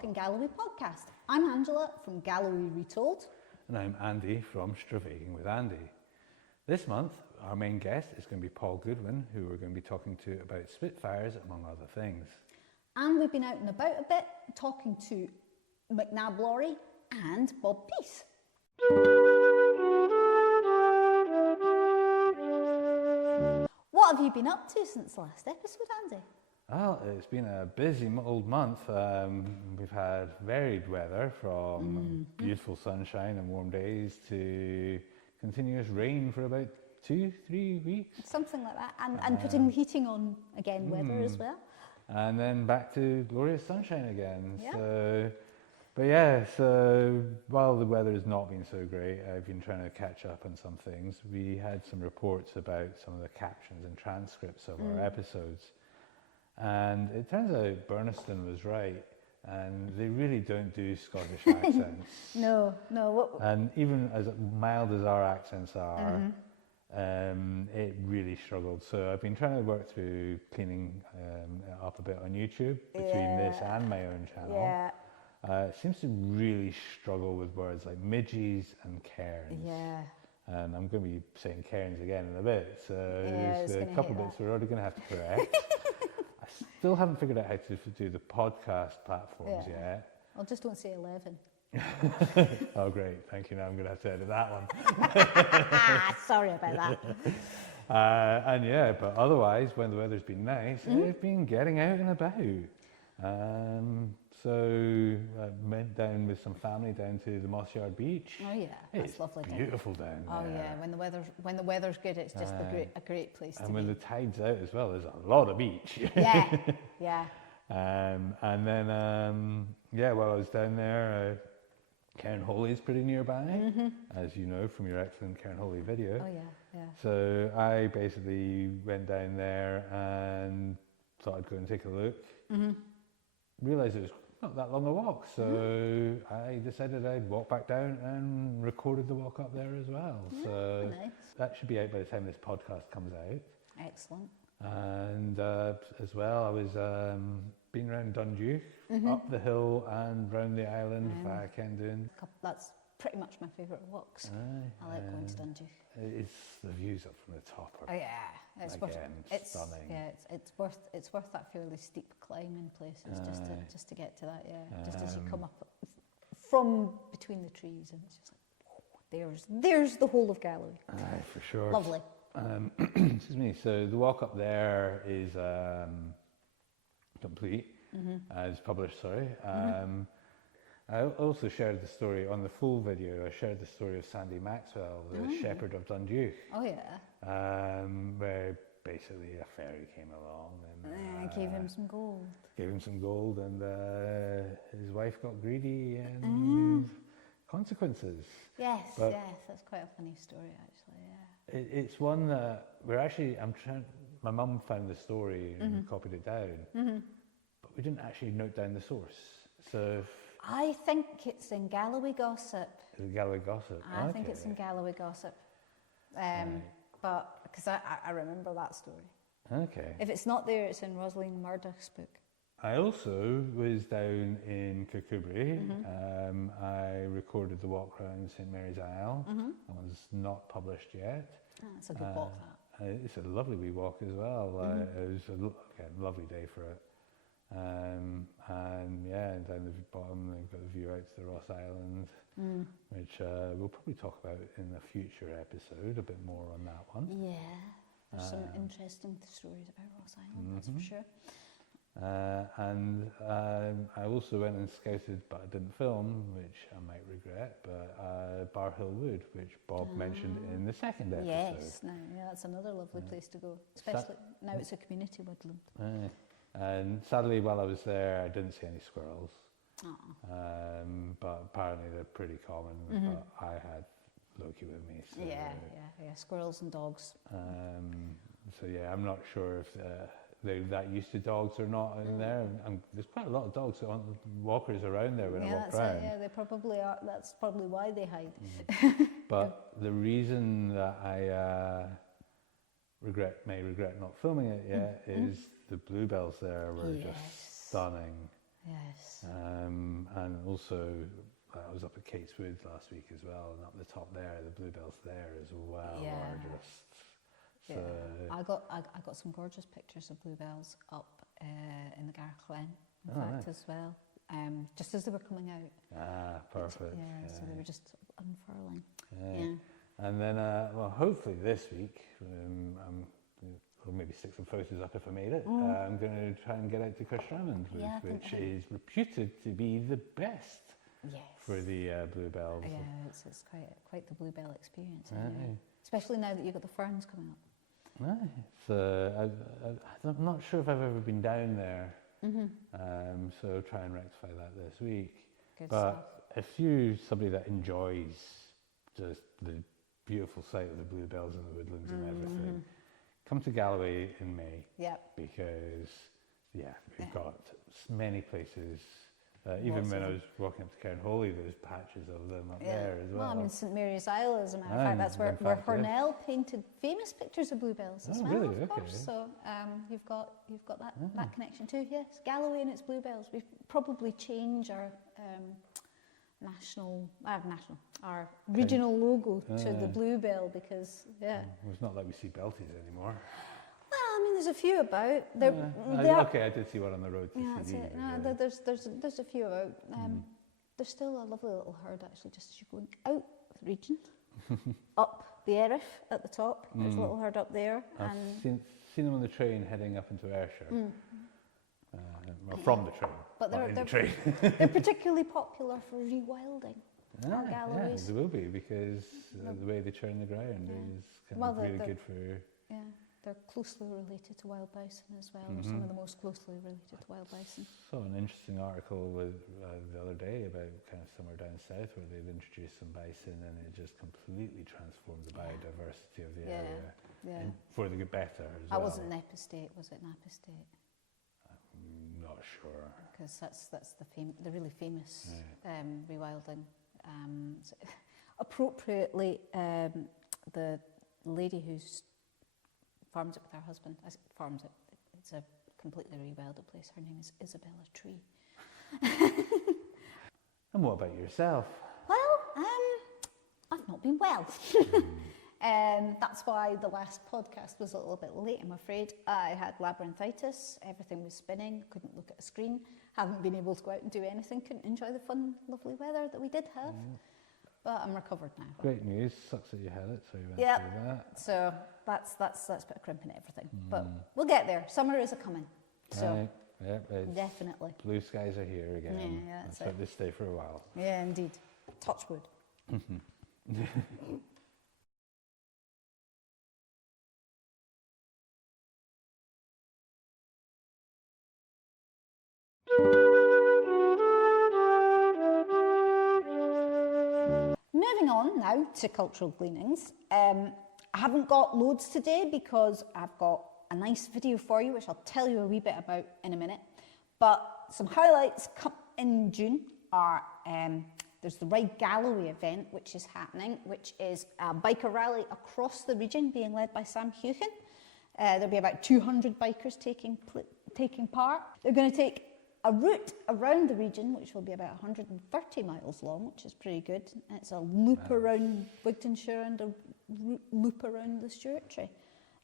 Talking Galloway podcast. I'm Angela from Galloway Retold. And I'm Andy from Stravaiging with Andy. This month, our main guest is going to be Paul Goodwin, who we're going to be talking to about Spitfires, among other things. And we've been out and about a bit, talking to McNabb Laurie and Bob Peace. What have you been up to since the last episode, Andy? Well, it's been a busy old month. We've had varied weather from beautiful sunshine and warm days to continuous rain for about 2-3 weeks. Something like that. And putting the heating on again, weather as well. And then back to glorious sunshine again. Yeah. So while the weather has not been so great, I've been trying to catch up on some things. We had some reports about some of the captions and transcripts of our episodes. And it turns out Burniston was right, and they really don't do Scottish accents. No. And even as mild as our accents are, it really struggled. So I've been trying to work through cleaning it up a bit on YouTube between this and my own channel. Yeah. It seems to really struggle with words like midgies and cairns. Yeah. And I'm going to be saying cairns again in a bit. So it's there's a couple of bits we're already going to have to correct. I still haven't figured out how to do the podcast platforms yet. Well, just don't say 11. Oh, great. Thank you. Now I'm going to have to edit that one. Sorry about that. But otherwise, when the weather's been nice, I've been getting out and about. So I went down with some family down to the Moss Yard Beach. Oh yeah, that's lovely. Beautiful down there. Oh yeah, when the weather's good, it's just a great place to be. And when the tide's out as well, there's a lot of beach. Yeah. And then while I was down there, Cairnholy is pretty nearby, as you know from your excellent Cairnholy video. Oh yeah. So I basically went down there and thought I'd go and take a look. Realised it was not that long a walk, so I decided I'd walk back down and recorded the walk up there as well. So nice. That should be out by the time this podcast comes out. Excellent. And as well, I was been around Dundue, up the hill and round the island via Kendoon. That's pretty much my favourite walks. I like going to Dundue. It's the views up from the top are it's stunning. Yeah, it's worth that fairly steep climb in places just to get to that. Yeah, just as you come up from between the trees, and it's just like there's the whole of Galloway. For sure. Lovely. Excuse me. So the walk up there is complete, as published. Sorry. I also shared the story on the full video. I shared the story of Sandy Maxwell, the shepherd of Dundue. Oh yeah. Where basically a fairy came along and gave him some gold. And his wife got greedy and consequences. Yes, that's quite a funny story actually. Yeah. It's one that my mum found the story and copied it down, but we didn't actually note down the source. So. I think it's in Galloway Gossip. Is it Galloway Gossip? I think it's in Galloway Gossip. But because I remember that story. Okay. If it's not there, it's in Rosalind Murdoch's book. I also was down in Kirkcudbright. I recorded the walk around St Mary's Isle. That one's not published yet. It's a good walk, that. It's a lovely wee walk as well. It was a lovely day for it. And down the bottom they've got a view out to the Ross Island, which we'll probably talk about in a future episode, a bit more on that one. Yeah, there's some interesting stories about Ross Island, that's for sure. And I also went and scouted, but I didn't film, which I might regret, but Bar Hill Wood, which Bob mentioned in the second episode. Yes, that's another lovely place to go, especially now it's a community woodland. And sadly, while I was there, I didn't see any squirrels. But apparently they're pretty common. But I had Loki with me. So, yeah, squirrels and dogs. I'm not sure if they're that used to dogs or not in there. And there's quite a lot of dogs, walkers around there when I walk around. They probably are. That's probably why they hide. But the reason that I may regret not filming it yet is the bluebells there were just stunning. Yes. And also, I was up at Cateswood last week as well, and up the top there, the bluebells there as well are just. So I got some gorgeous pictures of bluebells up in the Glen, in fact, as well. Just as they were coming out. Ah, perfect. So they were just unfurling. Yeah. And then, well, hopefully this week, I'll maybe stick some photos up if I made it. I'm going to try and get out to Kirkstramond, which is reputed to be the best for the bluebells. Yeah, it's quite the bluebell experience, anyway. Especially now that you've got the ferns coming up. So I'm not sure if I've ever been down there. So I'll try and rectify that this week. Good but if you're somebody that enjoys just the beautiful sight of the bluebells in the woodlands and everything, come to Galloway in May. Because we've got many places. Even when I was walking up to Cairnholy, there's patches of them up there as well. Well, I mean, St Mary's Isle, as a matter of fact, that's where Hornell painted famous pictures of bluebells as well, really? of course. So you've got that connection too. Yes, Galloway and its bluebells. We probably change our our regional logo to the bluebell because well, it's not like we see belties anymore. Well, I mean, there's a few about. Okay, I did see one on the road to that's it. No, there's a few about. There's still a lovely little herd actually, just as you're going out of the region, up the Erith at the top. There's a little herd up there. I've seen them on the train heading up into Ayrshire. From the train. But they're particularly popular for rewilding. Yes, they will be because the way they churn the ground is kind of really good for. Yeah. They're closely related to wild bison as well, or some of the most closely related to wild bison. Saw an interesting article the other day about kind of somewhere down south where they've introduced some bison and it just completely transformed the biodiversity of the area. And for the better as well. I wasn't Napa State, was it Napa State? I'm not sure. Because that's the really famous rewilding. So appropriately, the lady who's farms it with her husband. Farms it. It's a completely rewilded place. Her name is Isabella Tree. And what about yourself? Well, I've not been well. That's why the last podcast was a little bit late, I'm afraid. I had labyrinthitis. Everything was spinning. Couldn't look at a screen. Haven't been able to go out and do anything. Couldn't enjoy the fun, lovely weather that we did have. But I'm recovered now. Great news. Sucks that you had it, so you went through that. So that's a bit of crimping everything. But we'll get there. Summer is a-coming. So definitely. Blue skies are here again. Yeah, that's why they stay for a while. Yeah, indeed. Touch wood. Moving on now to cultural gleanings. I haven't got loads today because I've got a nice video for you, which I'll tell you a wee bit about in a minute. But some highlights in June are there's the Ride Galloway event, which is happening, which is a biker rally across the region being led by Sam Hewkin. There'll be about 200 bikers taking part. They're going to take a route around the region, which will be about 130 miles long, which is pretty good. And it's a loop around Wigtonshire and a loop around the Stewartry.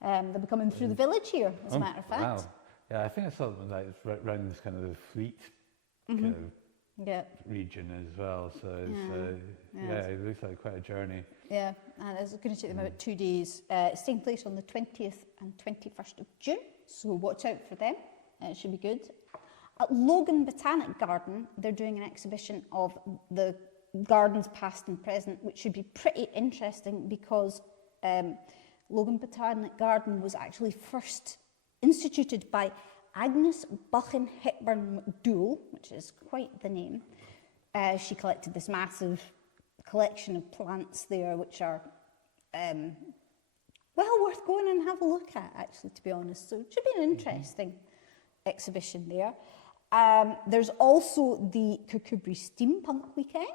They'll be coming through the village here, as a matter of fact. Wow. Yeah, I think I saw them like around this kind of the Flute kind of region as well. So it's, it looks like quite a journey. Yeah, and it's going to take them about 2 days. It's taking place on the 20th and 21st of June, so watch out for them. It should be good. At Logan Botanic Garden, they're doing an exhibition of the gardens past and present, which should be pretty interesting because Logan Botanic Garden was actually first instituted by Agnes Buchan Hepburn McDougall, which is quite the name. She collected this massive collection of plants there, which are well worth going and have a look at, actually, to be honest. So it should be an interesting exhibition there. There's also the Kirkcudbright Steampunk Weekend.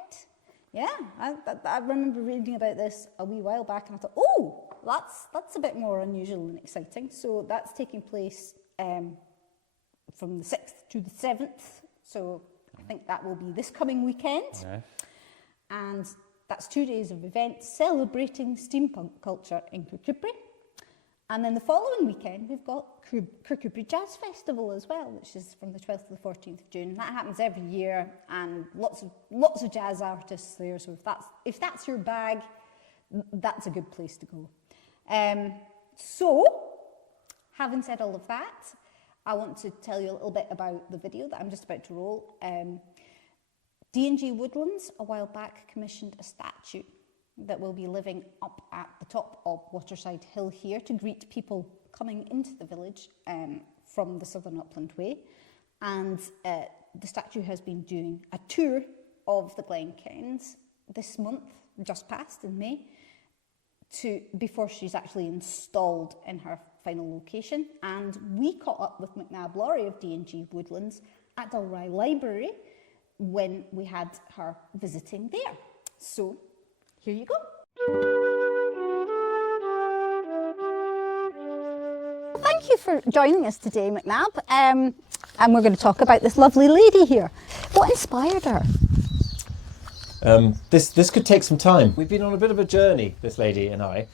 Yeah, I remember reading about this a wee while back and I thought, oh, that's a bit more unusual and exciting. So that's taking place from the 6th to the 7th, So I think that will be this coming weekend. Yes. And that's 2 days of events celebrating steampunk culture in Kirkcudbright. And then the following weekend, we've got Kirkcudbright Jazz Festival as well, which is from the 12th to the 14th of June. That happens every year, and lots of jazz artists there. So if that's your bag, that's a good place to go. So, having said all of that, I want to tell you a little bit about the video that I'm just about to roll. D&G Woodlands, a while back, commissioned a statue that will be living up at the top of Waterside Hill here to greet people coming into the village from the Southern Upland Way. And the statue has been doing a tour of the Glenkens this month, just passed in May, before she's actually installed in her final location. And we caught up with McNabb Laurie of D&G Woodlands at Dalry Library when we had her visiting there. So, here you go. Thank you for joining us today, McNabb. And we're going to talk about this lovely lady here. What inspired her? This could take some time. We've been on a bit of a journey, this lady and I.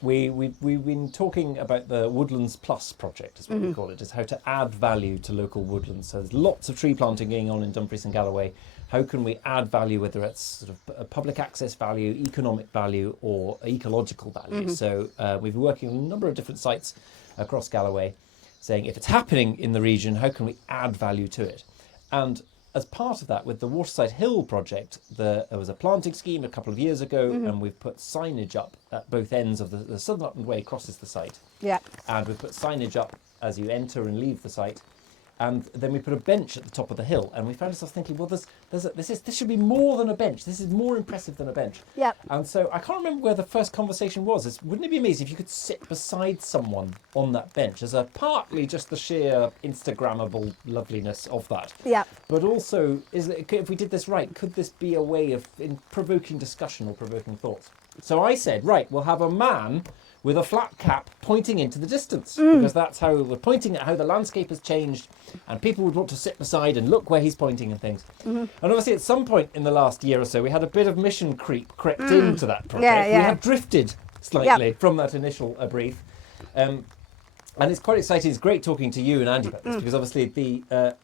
We've been talking about the Woodlands Plus project, is what we call it, is how to add value to local woodlands. So there's lots of tree planting going on in Dumfries and Galloway. How can we add value, whether it's sort of a public access value, economic value, or ecological value? So we've been working on a number of different sites across Galloway, saying if it's happening in the region, how can we add value to it? And as part of that, with the Waterside Hill project, there was a planting scheme a couple of years ago, and we've put signage up at both ends of the Southern Upland Way crosses the site. Yeah. And we've put signage up as you enter and leave the site. And then we put a bench at the top of the hill, and we found ourselves thinking, well, this should be more than a bench. This is more impressive than a bench. Yeah. And so I can't remember where the first conversation was. Wouldn't it be amazing if you could sit beside someone on that bench as a partly just the sheer Instagrammable loveliness of that. Yeah. But also, if we did this right, could this be a way of provoking discussion or provoking thoughts? So I said, right, we'll have a man with a flat cap pointing into the distance, because that's how we're pointing at how the landscape has changed, and people would want to sit beside and look where he's pointing and things. And obviously at some point in the last year or so, we had a bit of mission creep crept into that project. Yeah, yeah. We have drifted slightly from that initial brief. And it's quite exciting. It's great talking to you and Andy about this, because obviously the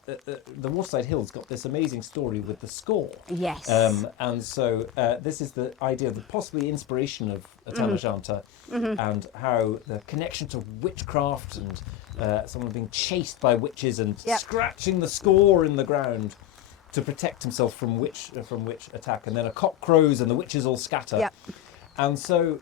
Waterside Hill's got this amazing story with the score. Yes. And so this is the idea of the possibly inspiration of Anne Chaurand, and how the connection to witchcraft and someone being chased by witches and scratching the score in the ground to protect himself from witch attack, and then a cock crows and the witches all scatter. Yep. And so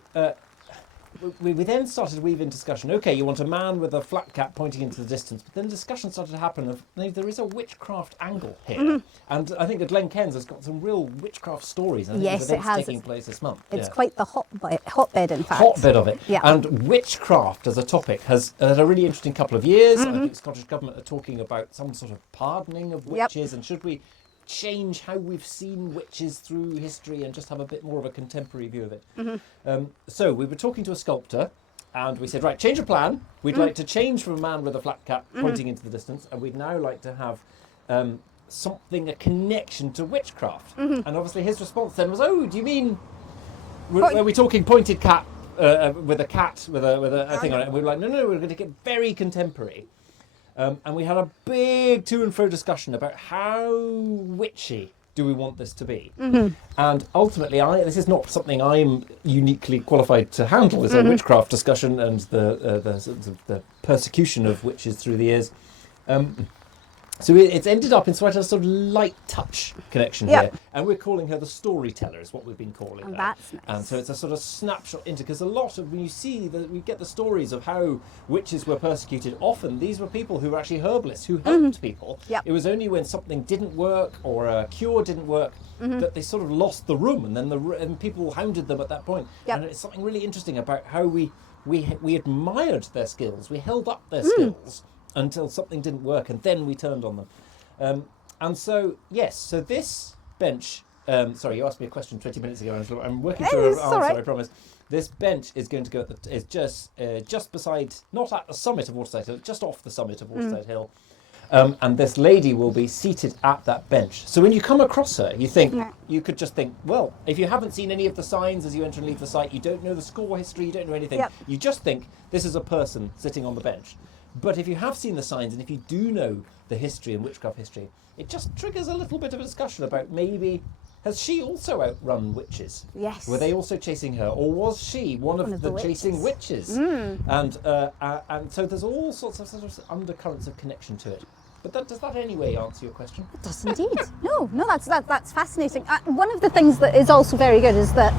we then started weaving discussion. Okay, you want a man with a flat cap pointing into the distance, but then discussion started to happen of there is a witchcraft angle here, and I think that Glenkens has got some real witchcraft stories. And Yes, it has. taking place this month. It's quite the hotbed, in fact. Hotbed of it. Yeah. And witchcraft as a topic has had a really interesting couple of years. I think the Scottish Government are talking about some sort of pardoning of witches, and should we change how we've seen witches through history and just have a bit more of a contemporary view of it. So we were talking to a sculptor, and we said, right, change of plan. We'd like to change from a man with a flat cap pointing into the distance, and we'd now like to have a connection to witchcraft. And obviously his response then was, oh, do you mean, are we talking pointed cap with a cat with a thing on it? And we were like, no, we're going to get very contemporary. And we had a big to and fro discussion about how witchy do we want this to be. And ultimately, this is not something I'm uniquely qualified to handle, is a witchcraft discussion and the persecution of witches through the years. So it's ended up in sort of a sort of light touch connection here, and we're calling her the Storyteller, is what we've been calling her. That's nice. And so it's a sort of snapshot into, because a lot of, when you see that we get the stories of how witches were persecuted, often these were people who were actually herbalists, who helped people. It was only when something didn't work or a cure didn't work that they sort of lost the room, and then and people hounded them at that point. And it's something really interesting about how we admired their skills, we held up their skills until something didn't work, and then we turned on them. And so, yes, so this bench, sorry, you asked me a question 20 minutes ago, Angela. I'm working through an answer, right. I promise. This bench is going to go is just beside, not at the summit of Waterside Hill, just off the summit of Waterside Hill. And this lady will be seated at that bench. So when you come across her, you could just think, well, if you haven't seen any of the signs as you enter and leave the site, you don't know the score history, you don't know anything, you just think this is a person sitting on the bench. But if you have seen the signs, and if you do know the history and witchcraft history, it just triggers a little bit of a discussion about maybe, has she also outrun witches? Yes. Were they also chasing her? Or was she one of the chasing witches? And so there's all sorts of sort of undercurrents of connection to it. But does that anyway answer your question? It does indeed. No, that's fascinating. One of the things that is also very good is that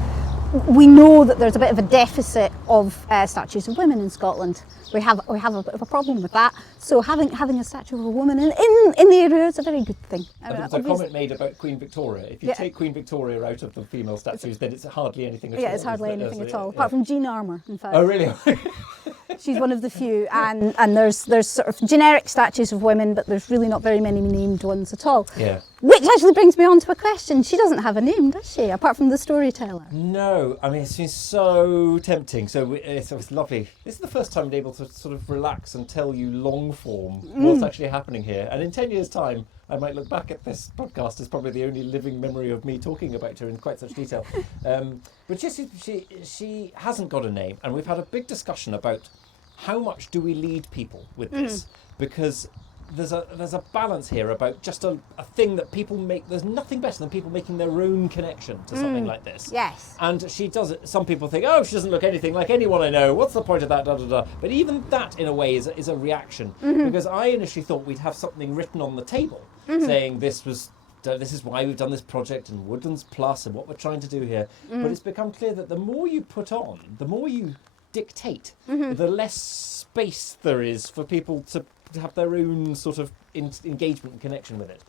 we know that there's a bit of a deficit of statues of women in Scotland. We have a bit of a problem with that. So having a statue of a woman in the area is a very good thing. There was a comment made about Queen Victoria. If you take Queen Victoria out of the female statues, then it's hardly anything at all. Yeah, it's hardly anything at all, apart from Jean Armour, in fact. Oh, really? She's one of the few, and there's sort of generic statues of women, but there's really not very many named ones at all. Yeah. Which actually brings me on to a question. She doesn't have a name, does she, apart from the Storyteller? No, I mean, it's been so tempting. So it's lovely. This is the first time I'm able to sort of relax and tell you long form what's actually happening here. And in 10 years' time, I might look back at this podcast as probably the only living memory of me talking about her in quite such detail. But she hasn't got a name, and we've had a big discussion about how much do we lead people with this, because there's a balance here about just a thing that people make. There's nothing better than people making their own connection to something like this. Yes. And she does it. Some people think, oh, she doesn't look anything like anyone I know. What's the point of that? Da, da, da. But even that, in a way, is a reaction. Because I initially thought we'd have something written on the table saying this is why we've done this project and Woodlands Plus and what we're trying to do here. But it's become clear that the more you put on, the more you dictate, the less space there is for people to have their own sort of engagement and connection with it.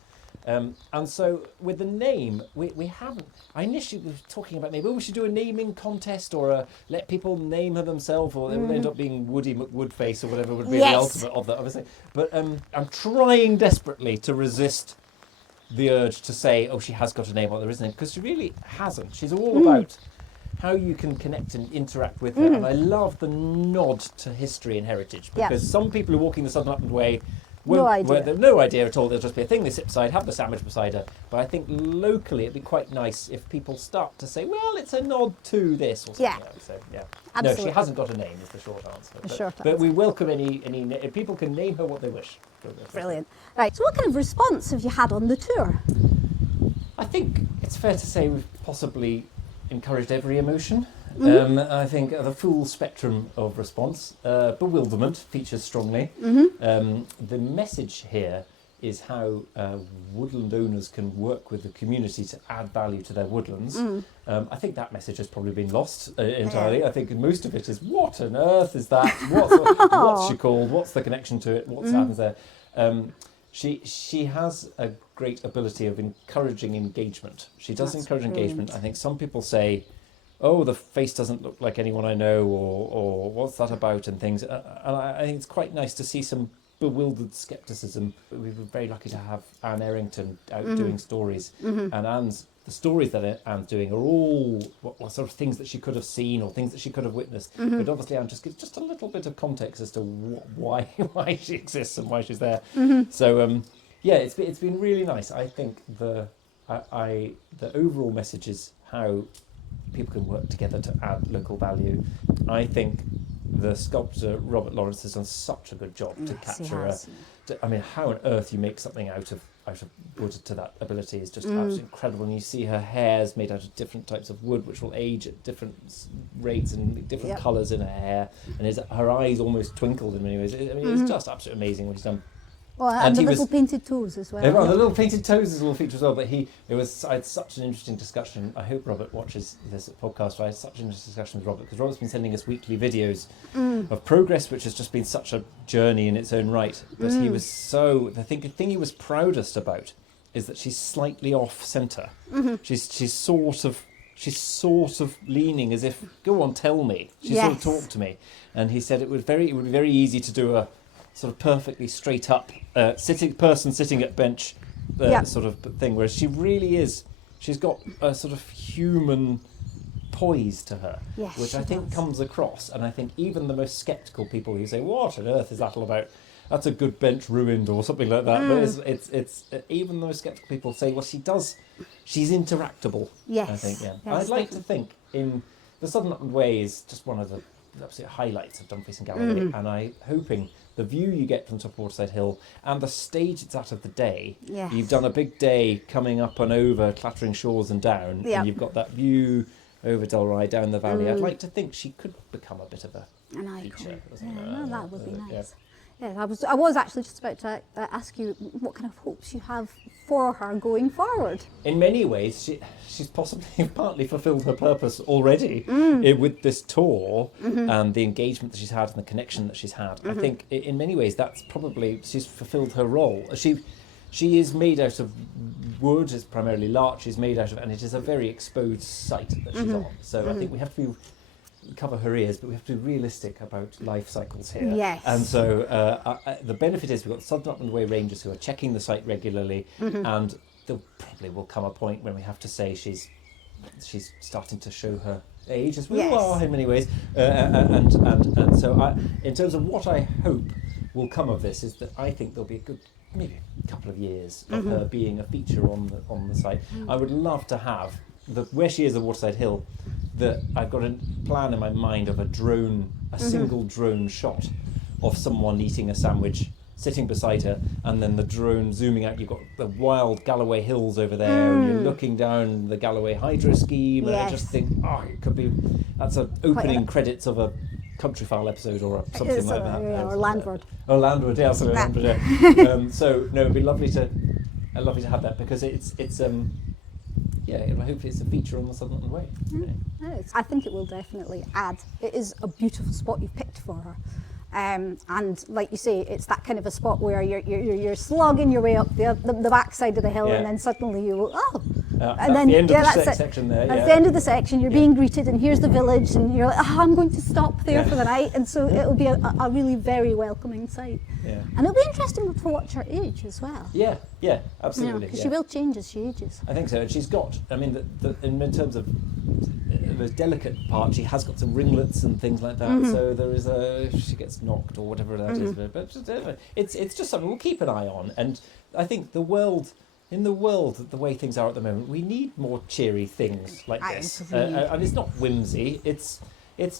And so with the name, we haven't. I initially was talking about maybe we should do a naming contest or let people name her themselves, or they would end up being Woody McWoodface or whatever would be the ultimate of that, obviously. But I'm trying desperately to resist the urge to say, oh, she has got a name, or there isn't, because she really hasn't. She's all about how you can connect and interact with her. And I love the nod to history and heritage, because some people who are walking the Southern Upland Way No idea. They've no idea at all. There'll just be a thing they sit beside, have the sandwich beside her. But I think locally it'd be quite nice if people start to say, well, it's a nod to this or something. So, Absolutely. No, she hasn't got a name is the short answer. Short but we welcome any if people can name her what they wish. Brilliant. Right, so what kind of response have you had on the tour? I think it's fair to say we've possibly encouraged every emotion. I think the full spectrum of response. Bewilderment features strongly. The message here is how woodland owners can work with the community to add value to their woodlands. I think that message has probably been lost entirely. I think most of it is, what on earth is that? What's she called? What's the connection to it? What's happens there? She has a great ability of encouraging engagement. She does encourage engagement. I think some people say, oh, the face doesn't look like anyone I know, or what's that about, and things. And I think it's quite nice to see some bewildered scepticism. We were very lucky to have Anne Errington out doing stories, and the stories that Anne's doing are all what sort of things that she could have seen or things that she could have witnessed. But obviously Anne just gives just a little bit of context as to why she exists and why she's there. So it's been really nice. I think the overall message is how people can work together to add local value. I think the sculptor Robert Lawrence has done such a good job to capture I mean, how on earth you make something out of wood to that ability is just absolutely incredible. And you see her hair's made out of different types of wood, which will age at different rates and different colours in her hair. And her eyes almost twinkled in many ways. I mean, it's just absolutely amazing what he's done. Well, and the little painted toes as well. Well, the little painted toes is all featured as well. But I had such an interesting discussion. I hope Robert watches this podcast. I had such an interesting discussion with Robert, because Robert's been sending us weekly videos of progress, which has just been such a journey in its own right. But he was the thing he was proudest about is that she's slightly off centre. She's sort of leaning as if, go on, tell me. She sort of talked to me, and he said it would be very easy to do a sort of perfectly straight up sitting at bench sort of thing, whereas she really is. She's got a sort of human poise to her, which I think comes across. And I think even the most sceptical people who say, "What on earth is that all about?" that's a good bench ruined or something like that. But it's even though sceptical people say, well, she's interactable. Yes. I think, yeah. Yes, I'd like to think in the Southern Upland Way is just one of the absolute highlights of Dumfries and Galloway, and I'm hoping the view you get from top of Waterside Hill and the stage it's at of the day. Yes. You've done a big day coming up and over clattering shores and down, and you've got that view over Dalry down the valley. I'd like to think she could become a bit of an icon. feature. That would be nice. Yeah, I was actually just about to ask you what kind of hopes you have for her going forward. In many ways, she's possibly partly fulfilled her purpose already with this tour and the engagement that she's had and the connection that she's had. I think in many ways that's probably, she's fulfilled her role. She is made out of wood, it's primarily larch, she's made out of, and it is a very exposed site that she's on. So I think we have to cover her ears, but we have to be realistic about life cycles here. Yes. And so the benefit is we've got Southern Upland Way rangers who are checking the site regularly, and there probably will come a point when we have to say she's starting to show her age, as we all are in many ways. And so in terms of what I hope will come of this is that I think there'll be a good maybe a couple of years of her being a feature on the site. I would love to have where she is at Waterside Hill. That I've got a plan in my mind of a single drone shot of someone eating a sandwich, sitting beside her, and then the drone zooming out. You've got the wild Galloway Hills over there, and you're looking down the Galloway hydro scheme, and I just think, it could be, that's an opening credits of a Country File episode or something like that. Yeah, or Landward. Oh, Landward, yeah, sorry, Landward, yeah. So no, it'd be lovely to have that because it's hopefully it's a feature on the Southern Upland Way. I think it will definitely add. It is a beautiful spot you've picked for her. And like you say, it's that kind of a spot where you're slogging your way up the backside of the hill, and then suddenly you and then the end of the section there. At the end of the section, you're being greeted, and here's the village, and you're like, I'm going to stop there for the night, and so it'll be a really very welcoming sight. Yeah. And it'll be interesting to watch her age as well. Yeah, absolutely. Because she will change as she ages. I think so, and she's got. I mean, in terms of the delicate part, she has got some ringlets and things like that. So there is she gets knocked or whatever that is, but it's just something we'll keep an eye on. And I think the way things are at the moment, we need more cheery things like this. And it's not whimsy; it's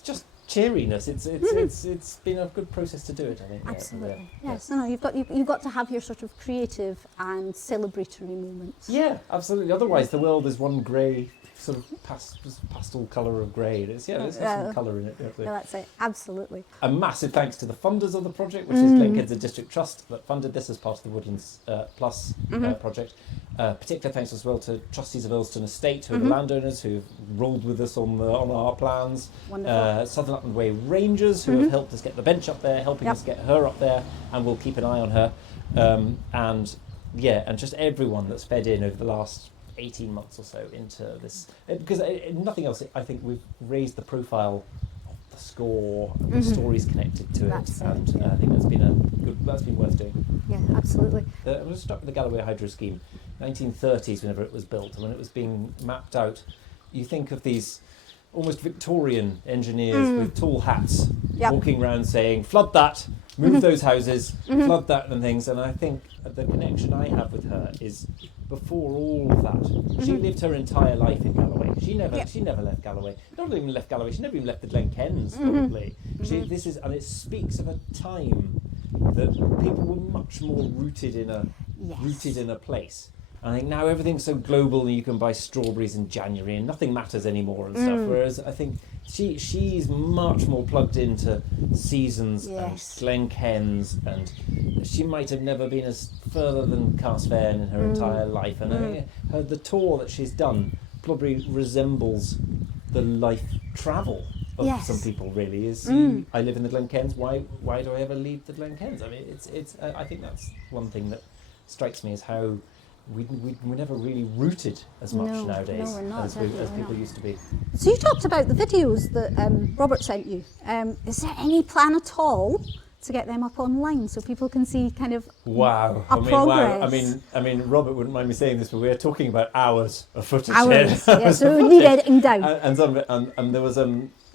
just cheeriness. It's been a good process to do it, I think. Absolutely. Yes. No, you've got to have your sort of creative and celebratory moments. Yeah, absolutely. Otherwise, the world is one grey sort of pastel colour of grey. There's some colour in it. No, that's it. Absolutely. A massive thanks to the funders of the project, which is Glenkens District Trust, that funded this as part of the Woodlands Plus project. Particular thanks as well to trustees of Earlston Estate, who are the landowners who've rolled with us on our plans. Southern Upland Way Rangers, who have helped us get the bench up there, helping us get her up there, and we'll keep an eye on her. And just everyone that's fed in over the last 18 months or so into this, because nothing else. I think we've raised the profile of the score, and the stories connected to it, I think that's been worth doing. Yeah, absolutely. I was struck with the Galloway Hydro Scheme, 1930s, whenever it was built, and when it was being mapped out, you think of these almost Victorian engineers with tall hats walking around saying, "Flood that, move those houses, flood that," and things. And I think the connection I have with her is before all of that. She lived her entire life in Galloway. She never left Galloway. Not even left Galloway. She never even left the Glenkens, probably. And it speaks of a time that people were much more rooted in a place. I think now everything's so global, and you can buy strawberries in January and nothing matters anymore and stuff. Whereas I think she's much more plugged into seasons and Glenkens, and she might have never been as further than Carsfairn in her entire life. And the tour that she's done probably resembles the life travel of some people. Really, is I live in the Glenkens. Why do I ever leave the Glenkens? I mean, it's. I think that's one thing that strikes me is how we're never really rooted as much nowadays as people used to be. So you talked about the videos that Robert sent you. Is there any plan at all to get them up online so people can see kind of progress? I mean, Robert wouldn't mind me saying this, but we're talking about hours of footage. So we need editing down. And there was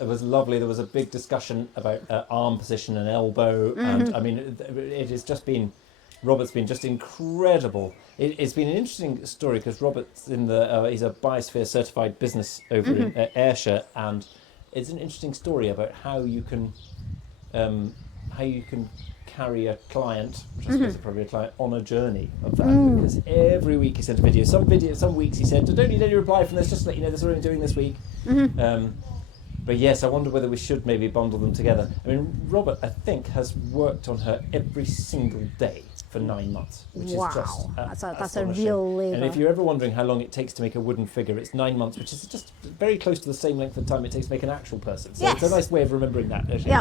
It was lovely. There was a big discussion about arm position and elbow, and I mean, it has just been. Robert's been just incredible. It's been an interesting story because Robert's he's a Biosphere certified business over in Ayrshire, and it's an interesting story about how you can carry a client, which I suppose is probably a client, on a journey of that. Because every week he sent a video. Some weeks he said, "I don't need any reply from this. Just to let you know, this is what I'm doing this week." But yes, I wonder whether we should maybe bundle them together. I mean, Robert, I think, has worked on her every single day for 9 months, which is just that's a real labour. And if you're ever wondering how long it takes to make a wooden figure, it's 9 months, which is just very close to the same length of time it takes to make an actual person. So it's a nice way of remembering that. Actually,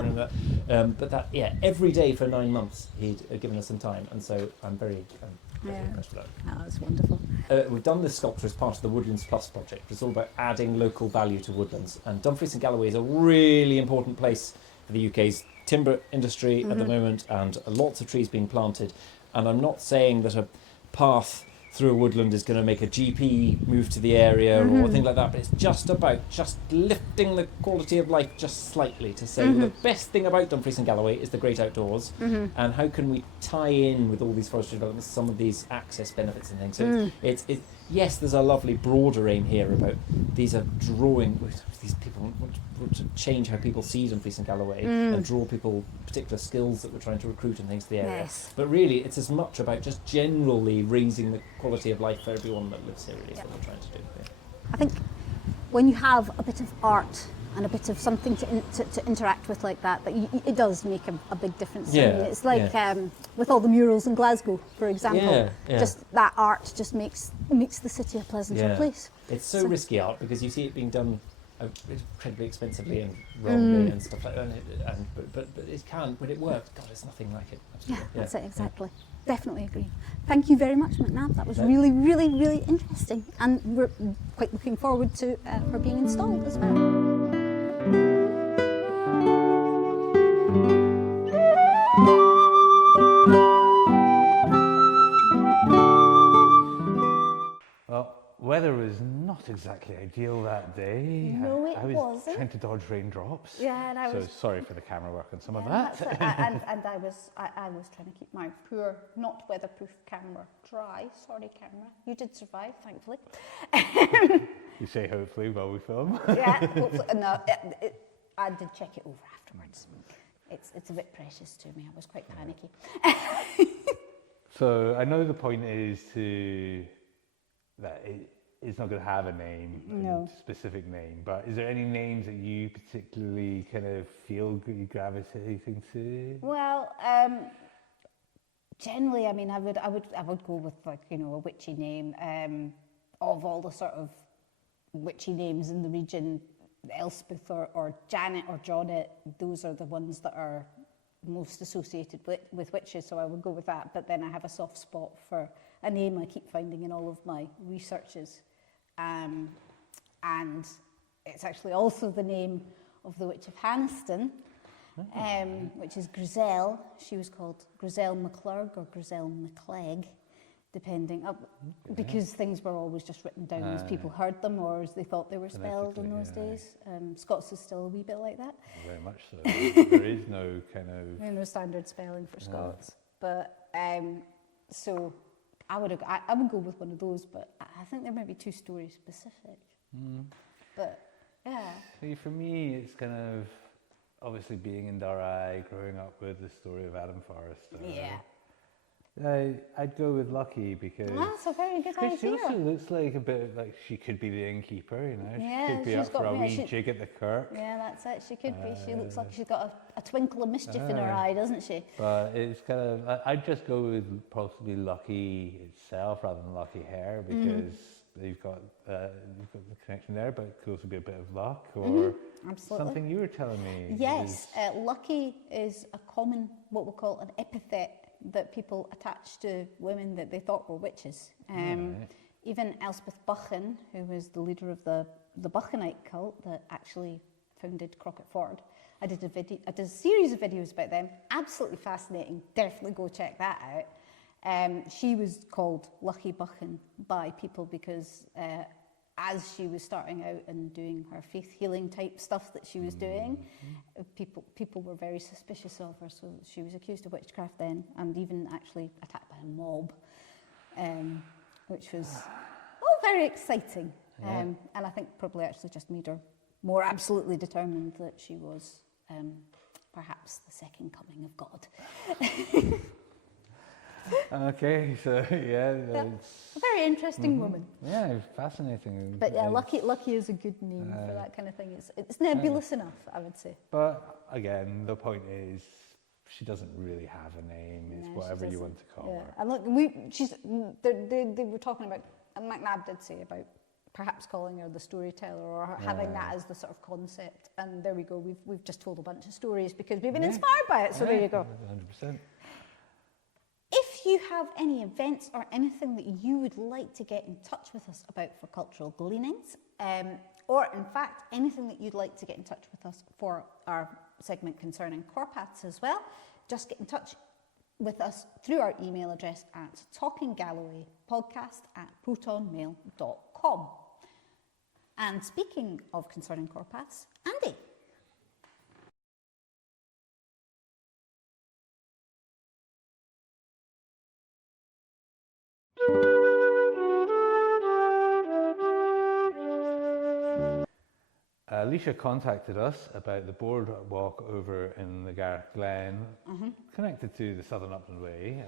every day for 9 months he'd given us some time, and so I'm very impressed with that. Oh, that's wonderful. We've done this sculpture as part of the Woodlands Plus project. It's all about adding local value to woodlands, and Dumfries and Galloway is a really important place for the UK's timber industry at the moment, and lots of trees being planted. And I'm not saying that a path through a woodland is going to make a GP move to the area or things like that, but it's just about just lifting the quality of life just slightly to say the best thing about Dumfries and Galloway is the great outdoors, and how can we tie in with all these forestry developments some of these access benefits and things. So it's yes, there's a lovely broader aim here about these people want to change how people see Dumfries and Galloway and draw people particular skills that we're trying to recruit and things to the area. Yes. But really, it's as much about just generally raising the quality of life for everyone that lives here, really, is what we're trying to do. Yeah. I think when you have a bit of art and a bit of something to interact with like that, it does make a big difference. Yeah, I mean, it's like with all the murals in Glasgow, for example, just that art just makes the city a pleasanter place. It's so risky art because you see it being done incredibly expensively and wrongly and stuff like that. But it can, when it works, God, it's nothing like it. Absolutely. Yeah, that's it, exactly. Definitely agree. Thank you very much, McNabb. That was really, really, really interesting. And we're quite looking forward to her being installed as well. Well, weather was not exactly ideal that day. No, it I was wasn't. trying to dodge raindrops. Yeah, and I was. So sorry for the camera work on some of Yeah, that. that's it. and I was trying to keep my poor, not weatherproof camera dry. Sorry, camera. You did survive, thankfully. You say hopefully while we film. Yeah, hopefully. No, I did check it over afterwards. It's a bit precious to me. I was quite panicky. So I know the point is that it's not going to have a name, a specific name, but is there any names that you particularly kind of feel you gravitating to? Well, generally, I mean, I would go with, like, you know, a witchy name. Of all the sort of witchy names in the region, Elspeth or Janet or Jonet, those are the ones that are most associated with witches, so I would go with that. But then I have a soft spot for a name I keep finding in all of my researches, and it's actually also the name of the Witch of Haniston, which is Griselle. She was called Griselle MacClurg or Griselle MacClegg, depending, because things were always just written down as people heard them or as they thought they were spelled in those days. Scots is still a wee bit like that. Very much so. There is no kind of... There's no standard spelling for Scots. But, so I would go with one of those, but I think there might be two story specific. But, yeah. See, for me, it's kind of, obviously being in Darai, growing up with the story of Adam Forrester. Yeah. I'd go with Lucky because That's a very good idea. she also looks like a bit like she could be the innkeeper, you know. Yeah, she could be she's up for got- a yeah, wee she- jig at the kirk. Yeah, that's it. She could be. She looks like she's got a twinkle of mischief in her eye, doesn't she? But it's kind of, I'd just go with possibly Lucky itself rather than Lucky Hair because you've got the connection there, but it could also be a bit of luck or Absolutely. something you were telling me. Yes, Lucky is a common, what we'll call an epithet that people attach to women that they thought were witches. Even Elspeth McEwan, who was the leader of the Buchanite cult that actually founded Crockett Ford. I did a series of videos about them. Absolutely fascinating. Definitely go check that out. She was called Lucky Buchan by people because as she was starting out and doing her faith healing type stuff that she was doing, people were very suspicious of her. So she was accused of witchcraft then, and even actually attacked by a mob, which was very exciting. Yeah. And I think probably actually just made her more absolutely determined that she was perhaps the second coming of God. Okay, so yeah, it's, A very interesting woman. yeah, fascinating. But yeah, It's- Lucky is a good name for that kind of thing. It's nebulous enough, I would say. But again, the point is, she doesn't really have a name. It's No, she whatever you doesn't. want to call Yeah, her. and look, they were talking about, and McNabb did say about perhaps calling her the storyteller or having that as the sort of concept. And there we go. We've just told a bunch of stories because we've been inspired by it. So there you go. 100%. If you have any events or anything that you would like to get in touch with us about for Cultural Gleanings, or in fact anything that you'd like to get in touch with us for our segment concerning Corpaths as well, just get in touch with us through our email address at talkinggallowaypodcast@protonmail.com. And speaking of concerning Corpaths, Andy. Alicia contacted us about the boardwalk over in the Gareth Glen, connected to the Southern Upland Way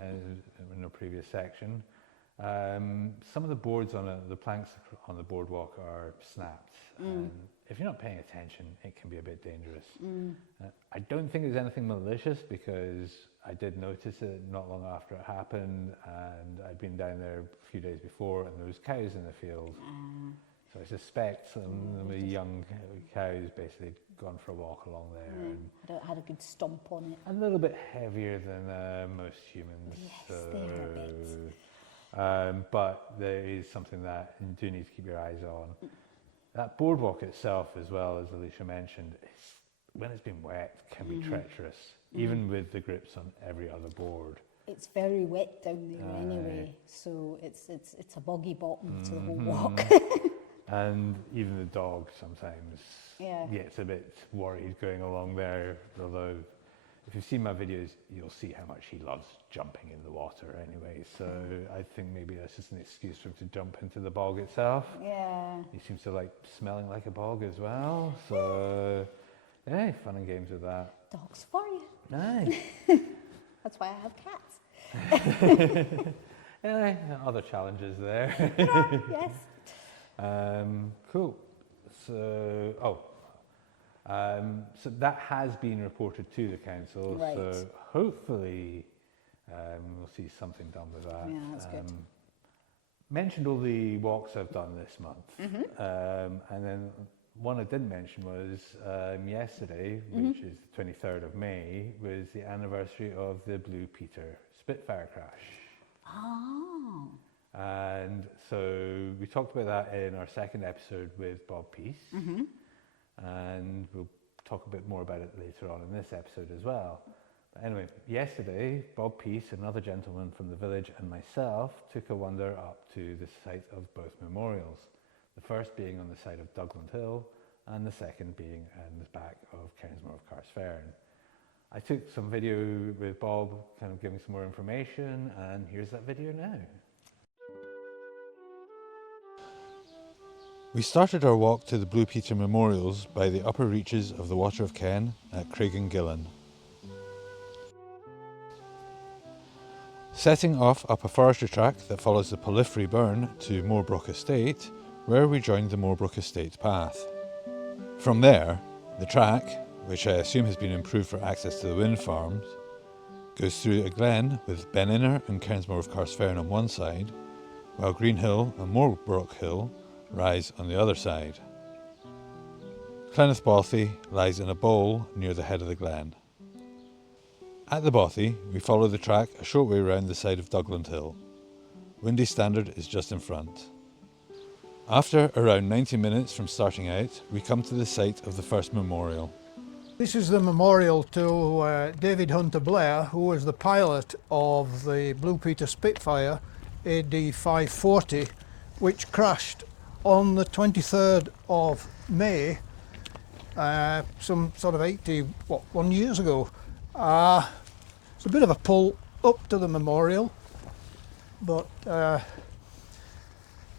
in a previous section. Some of the boards on the planks on the boardwalk are snapped. And if you're not paying attention, it can be a bit dangerous. I don't think there's anything malicious because I did notice it not long after it happened, and I'd been down there a few days before, and there was cows in the field. So I suspect some of the young cows basically gone for a walk along there. And Had a good stomp on it. a little bit heavier than most humans. Yes, they are a bit. But there is something that you do need to keep your eyes on. That boardwalk itself, as well, as Alicia mentioned, when it's been wet, can be treacherous, even with the grips on every other board. It's very wet down there anyway, so it's a boggy bottom to the whole walk. And even the dog sometimes Yeah. gets a bit worried going along there, although if you've seen my videos, you'll see how much he loves jumping in the water anyway. So I think maybe that's just an excuse for him to jump into the bog itself. Yeah. He seems to like smelling like a bog as well. So yeah, fun and games with that. Dogs for you. Nice. That's why I have cats. Yeah, other challenges there. Yes. Cool. So, so that has been reported to the council. Right. So hopefully we'll see something done with that. Yeah, that's good. Mentioned all the walks I've done this month. And then one I didn't mention was yesterday, which is the 23rd of May, was the anniversary of the Blue Peter Spitfire crash. Oh. And so we talked about that in our second episode with Bob Peace, and we'll talk a bit more about it later on in this episode as well. But anyway, yesterday, Bob Peace, another gentleman from the village, and myself took a wander up to the site of both memorials, the first being on the site of Dougland Hill, and the second being in the back of Cairnsmore of Carrsfern. I took some video with Bob, kind of giving some more information, and here's that video now. We started our walk to the Blue Peter Memorials by the upper reaches of the Water of Ken at Craigengillan. Setting off up a forestry track that follows the Polyphry Burn to Moorbrook Estate, where we joined the Moorbrook Estate path. From there, the track, which I assume has been improved for access to the wind farms, goes through a glen with Ben Inner and Cairnsmore of Carrsfern on one side, while Green Hill and Moorbrook Hill rise on the other side. Clyneth Bothy lies in a bowl near the head of the glen. At the Bothy, we follow the track a short way round the side of Dougland Hill. Windy Standard is just in front. After around 90 minutes from starting out, we come to the site of the first memorial. This is the memorial to David Hunter Blair, who was the pilot of the Blue Peter Spitfire AD 540, which crashed on the 23rd of May, some sort of 81 years ago. It's a bit of a pull up to the memorial, but a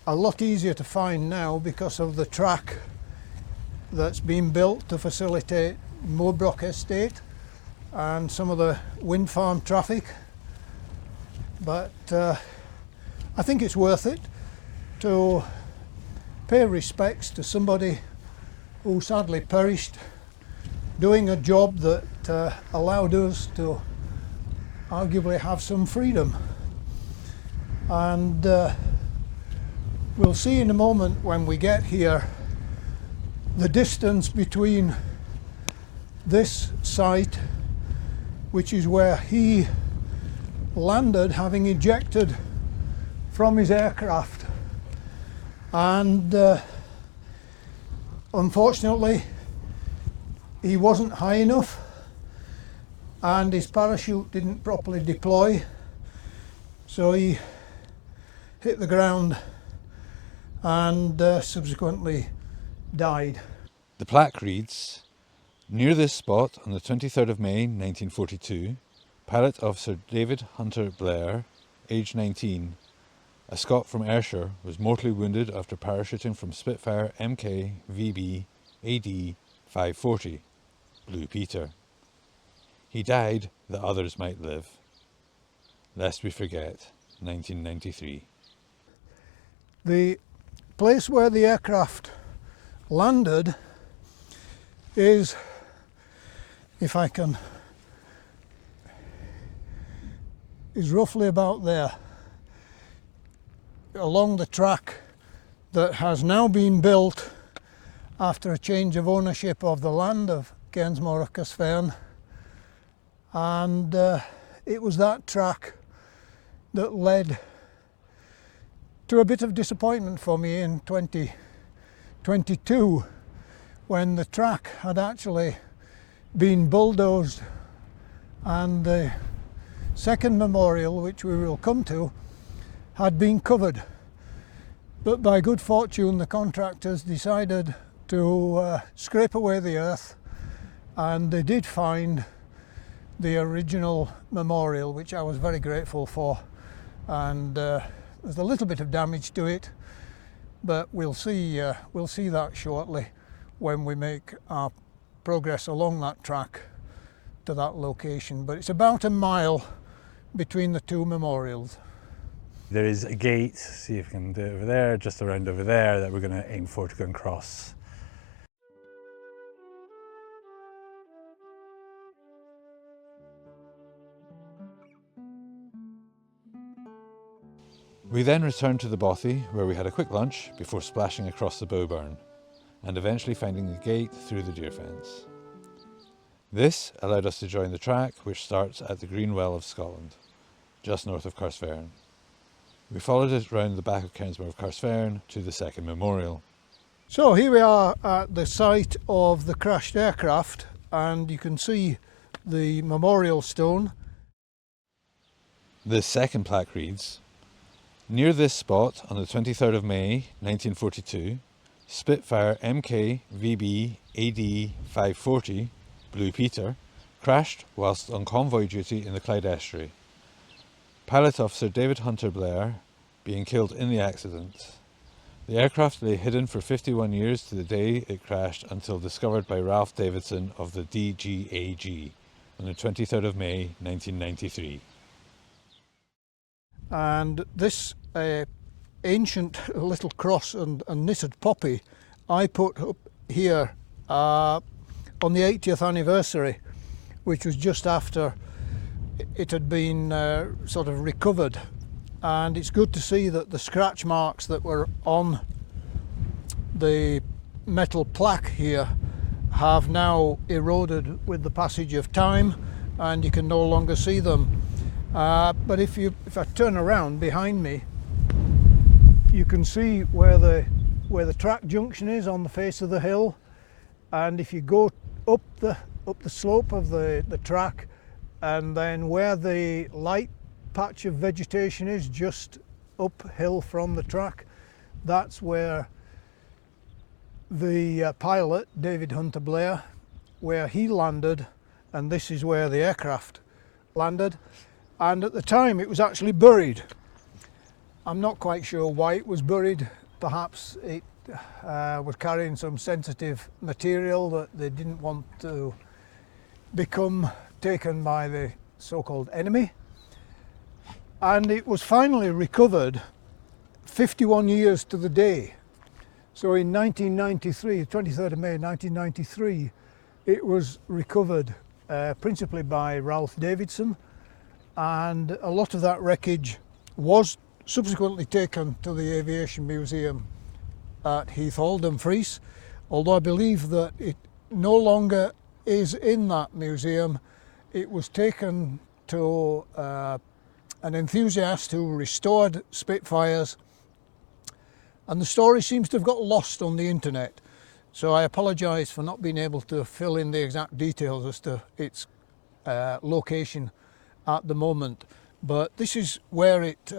lot easier to find now because of the track that's been built to facilitate Moorbrook Estate and some of the wind farm traffic. But I think it's worth it to pay respects to somebody who sadly perished doing a job that allowed us to arguably have some freedom. And we'll see in a moment when we get here the distance between this site, which is where he landed having ejected from his aircraft, and unfortunately he wasn't high enough and his parachute didn't properly deploy, so he hit the ground and subsequently died. The plaque reads, "Near this spot on the 23rd of May 1942, Pilot Officer David Hunter Blair, aged 19, a Scot from Ayrshire, was mortally wounded after parachuting from Spitfire Mk VB AD 540, Blue Peter. He died that others might live. Lest we forget, 1993. The place where the aircraft landed is, if I can, is roughly about there, along the track that has now been built after a change of ownership of the land of Gainsmore of Cosfern, and it was that track that led to a bit of disappointment for me in 2022 when the track had actually been bulldozed and the second memorial, which we will come to, had been covered. But by good fortune the contractors decided to scrape away the earth, and they did find the original memorial, which I was very grateful for, and there's a little bit of damage to it, but we'll see that shortly when we make our progress along that track to that location. But it's about a mile between the two memorials. There is a gate, see if we can do it over there, just around over there, that we're going to aim for to go and cross. We then returned to the bothy, where we had a quick lunch before splashing across the Bowburn, and eventually finding the gate through the deer fence. This allowed us to join the track, which starts at the Green Well of Scotland, just north of Carstfern. We followed it round the back of Cairnsmore of Carstfern to the second memorial. So here we are at the site of the crashed aircraft, and you can see the memorial stone. The second plaque reads, "Near this spot on the 23rd of May 1942, Spitfire Mk VB AD 540, Blue Peter, crashed whilst on convoy duty in the Clyde Estuary. Pilot Officer David Hunter Blair being killed in the accident. The aircraft lay hidden for 51 years to the day it crashed until discovered by Ralph Davidson of the DGAG on the 23rd of May 1993. And this ancient little cross and knitted poppy I put up here on the 80th anniversary, which was just after it had been sort of recovered, and it's good to see that the scratch marks that were on the metal plaque here have now eroded with the passage of time, and you can no longer see them. But if I turn around behind me, you can see where the track junction is on the face of the hill, and if you go up the slope of the track, and then where the light patch of vegetation is just uphill from the track, that's where the pilot, David Hunter Blair, where he landed, and this is where the aircraft landed. And at the time it was actually buried. I'm not quite sure why it was buried. Perhaps it was carrying some sensitive material that they didn't want to become taken by the so-called enemy. And it was finally recovered 51 years to the day. So in 1993, 23rd of May 1993, it was recovered principally by Ralph Davidson, and a lot of that wreckage was subsequently taken to the Aviation Museum at Heath Hall, Dumfries, although I believe that it no longer is in that museum. It was taken to an enthusiast who restored Spitfires, and the story seems to have got lost on the internet. So I apologise for not being able to fill in the exact details as to its location at the moment. But this is where it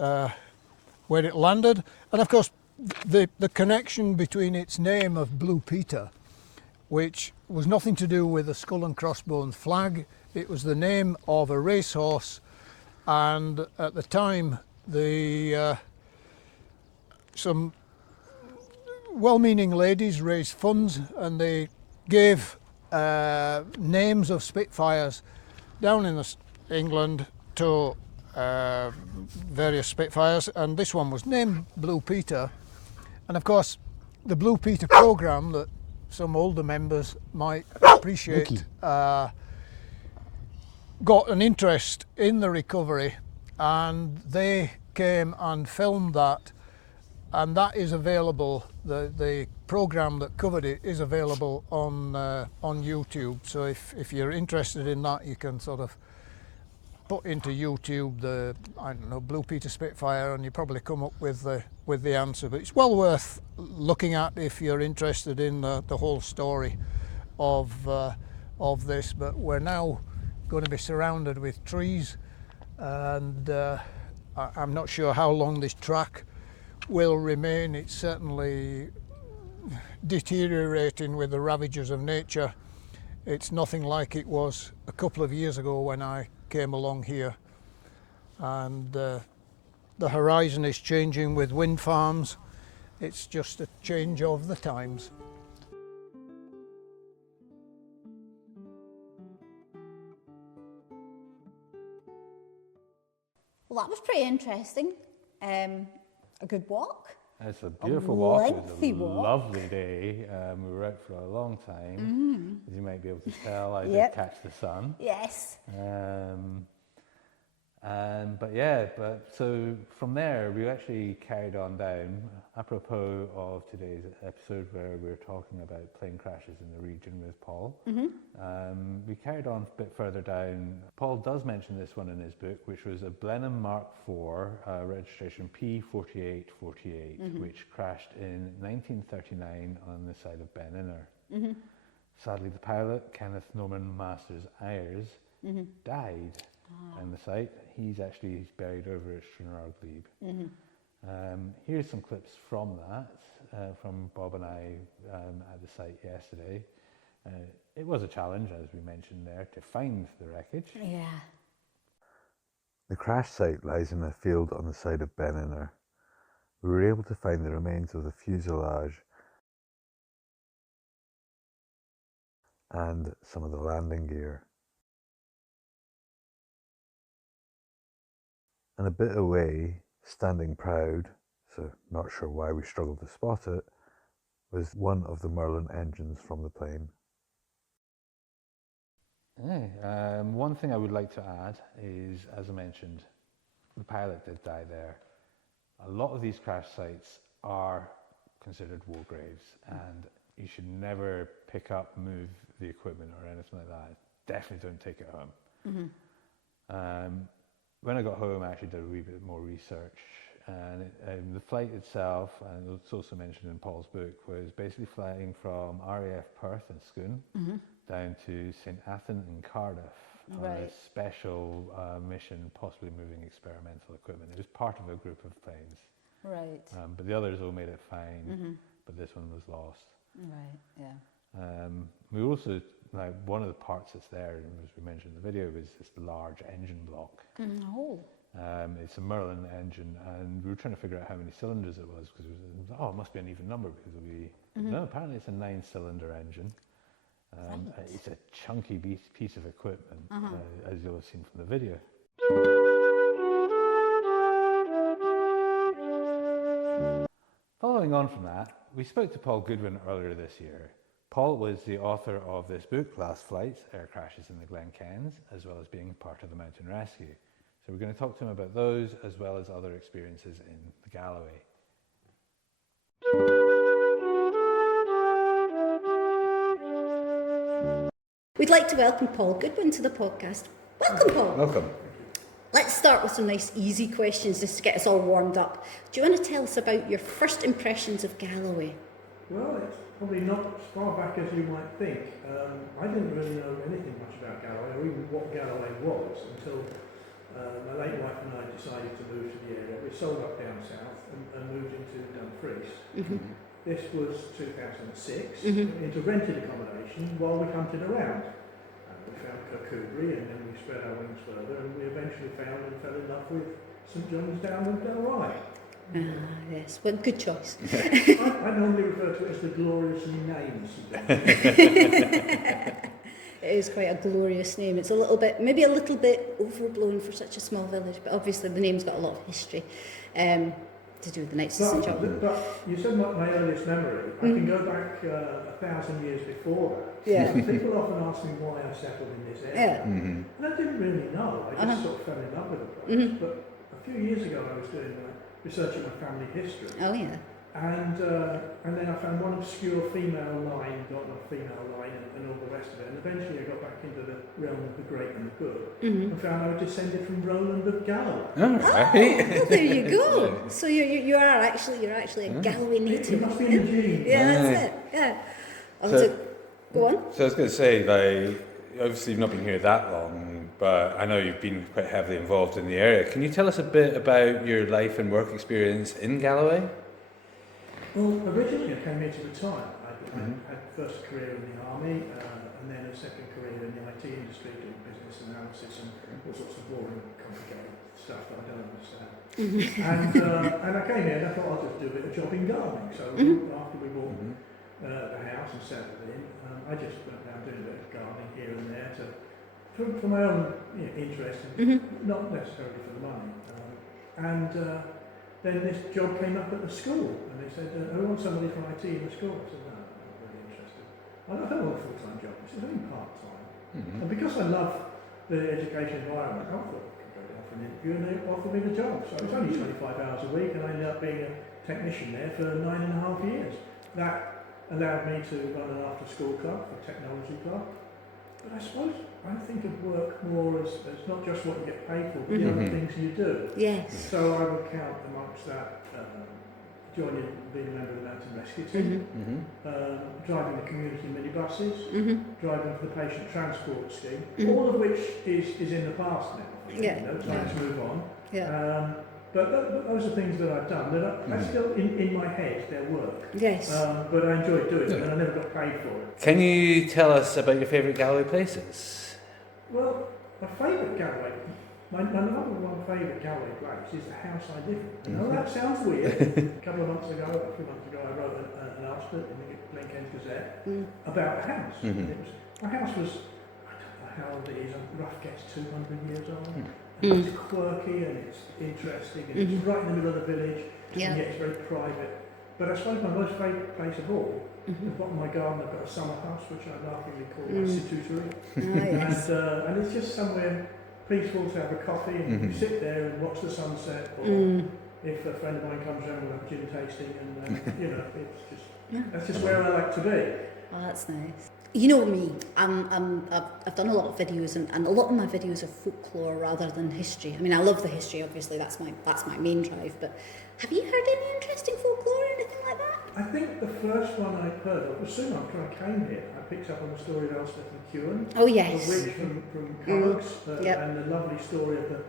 landed, and of course the connection between its name of Blue Peter, which was nothing to do with the skull and crossbones flag. It was the name of a racehorse, and at the time some well-meaning ladies raised funds, and they gave names of Spitfires down in England to various Spitfires, and this one was named Blue Peter. And of course the Blue Peter programme that some older members might appreciate got an interest in the recovery, and they came and filmed that, and that is available. The programme that covered it is available on YouTube. So if you're interested in that, you can sort of put into YouTube the, I don't know, Blue Peter Spitfire, and you probably come up with the answer. But it's well worth looking at if you're interested in the whole story of this. But we're now going to be surrounded with trees, and I'm not sure how long this track will remain. It's certainly deteriorating with the ravages of nature. It's nothing like it was a couple of years ago when I came along here, and the horizon is changing with wind farms. It's just a change of the times. Well, that was pretty interesting. A good walk. It's a beautiful walk. It was lengthy a walk. lovely day. We were out for a long time. As you might be able to tell, I did catch the sun. Yes. But so from there we actually carried on down, apropos of today's episode where we were talking about plane crashes in the region with Paul. We carried on a bit further down. Paul does mention this one in his book, which was a Blenheim Mark IV, registration P4848, which crashed in 1939 on the side of Ben Inner. Sadly, the pilot, Kenneth Norman Masters Ayers, died on the site. He's buried over at Stranraer Glebe. Here's some clips from that, from Bob and I at the site yesterday. It was a challenge, as we mentioned there, to find the wreckage. Yeah. The crash site lies in a field on the side of Ben Inner. We were able to find the remains of the fuselage and some of the landing gear. And a bit away, standing proud, so not sure why we struggled to spot it, was one of the Merlin engines from the plane. One thing I would like to add is, as I mentioned, the pilot did die there. A lot of these crash sites are considered war graves, and you should never pick up, move the equipment or anything like that. Definitely don't take it home. When I got home, I actually did a wee bit more research, and the flight itself, and it's also mentioned in Paul's book, was basically flying from RAF Perth and Scone down to St Athan in Cardiff on a special mission, possibly moving experimental equipment. It was part of a group of planes. Right. But the others all made it fine, but this one was lost. Right, yeah. We also, like, one of the parts that's there, as we mentioned in the video, is this large engine block. Oh. It's a Merlin engine, and we were trying to figure out how many cylinders it was, because it must be an even number, because no, apparently it's a 9-cylinder engine. It's a chunky piece of equipment, as you'll have seen from the video. Following on from that, we spoke to Paul Goodwin earlier this year. Paul was the author of this book, Last Flights, Air Crashes in the Glenkens, as well as being part of the Mountain Rescue. So we're going to talk to him about those, as well as other experiences in the Galloway. We'd like to welcome Paul Goodwin to the podcast. Welcome, Paul. Welcome. Let's start with some nice, easy questions just to get us all warmed up. Do you want to tell us about your first impressions of Galloway? Well, it's probably not as far back as you might think. I didn't really know anything much about Galloway, or even what Galloway was, until my late wife and I decided to move to the area. We sold up down south and moved into Dumfries. This was 2006, into rented accommodation while we hunted around. We found Kirkcudbright, and then we spread our wings further, and we eventually found and fell in love with St John's Down and Galloway. Yes, well, good choice. I normally refer to it as the gloriously named St John's. It is quite a glorious name. It's maybe a little bit overblown for such a small village, but obviously the name's got a lot of history to do with the Knights of St John. But you said my earliest memory. I can go back 1,000 years before that. Yeah. People often ask me why I settled in this area. Yeah. And I didn't really know. I just sort of fell in love with the place. But a few years ago I was doing researching my family history. Oh, yeah. And then I found one obscure female line, got a female line and all the rest of it. And eventually I got back into the realm of the great and the good. And found I was descended from Roland of Galloway. Oh, well, there you go. So you're actually a Galloway native. It must be in the genes. Yeah, that's it. Yeah. Go on. So I was going to say, like, obviously you've not been here that long, but I know you've been quite heavily involved in the area. Can you tell us a bit about your life and work experience in Galloway? Well, originally I came here to retire. I had first a career in the army, and then a second career in the IT industry, doing business analysis and all sorts of boring, complicated stuff that I don't understand. And I came here and I thought I'll just do a bit of job in gardening. So after we bought the house and settled in, I just went around doing a bit of gardening here and there for my own interest, and not necessarily for the money. Then this job came up at the school, and they said, I want somebody from IT in the school. I said, no, I'm not really interested. I don't want a full-time job. This is only part-time. And because I love the education environment, I thought I could go down for an interview, and they offered me the job. So it was only 25 hours a week, and I ended up being a technician there for 9.5 years. That allowed me to run an after-school club, a technology club. But I suppose I think of work more as not just what you get paid for, but the other things you do. Yes. So I would count amongst that joining, being a member of the Mountain Rescue Team, driving the community minibuses, driving for the patient transport scheme, all of which is in the past now. Time to move on. Yeah. But those are things that I've done. That are still in my head, their work. Yes. But I enjoyed doing it, and I never got paid for it. Can you tell us about your favourite Galloway places? Well, my favourite Galloway, my number one favourite Galloway place is the house I live in. I know that sounds weird. A few months ago, I wrote an article in the Glenkens Gazette about the house. My house was, I don't know how old it is, a rough guess 200 years old. And it's quirky and it's interesting and it's right in the middle of the village, and yet it's very private. But I suppose my most favourite place of all, at the bottom of my garden I've got a summer house which I laughingly call my situtory. And it's just somewhere peaceful to have a coffee and you sit there and watch the sunset, or if a friend of mine comes around, we'll have gin tasting, and it's just that's just where I like to be. Oh, that's nice. You know me, I've done a lot of videos, and a lot of my videos are folklore rather than history. I mean, I love the history, obviously, that's my main drive, but have you heard any interesting folklore or anything like that? I think the first one I heard of was soon after I came here. I picked up on the story of Elspeth McEwan, Oh, yes. the witch from Cullochs, and the lovely story of the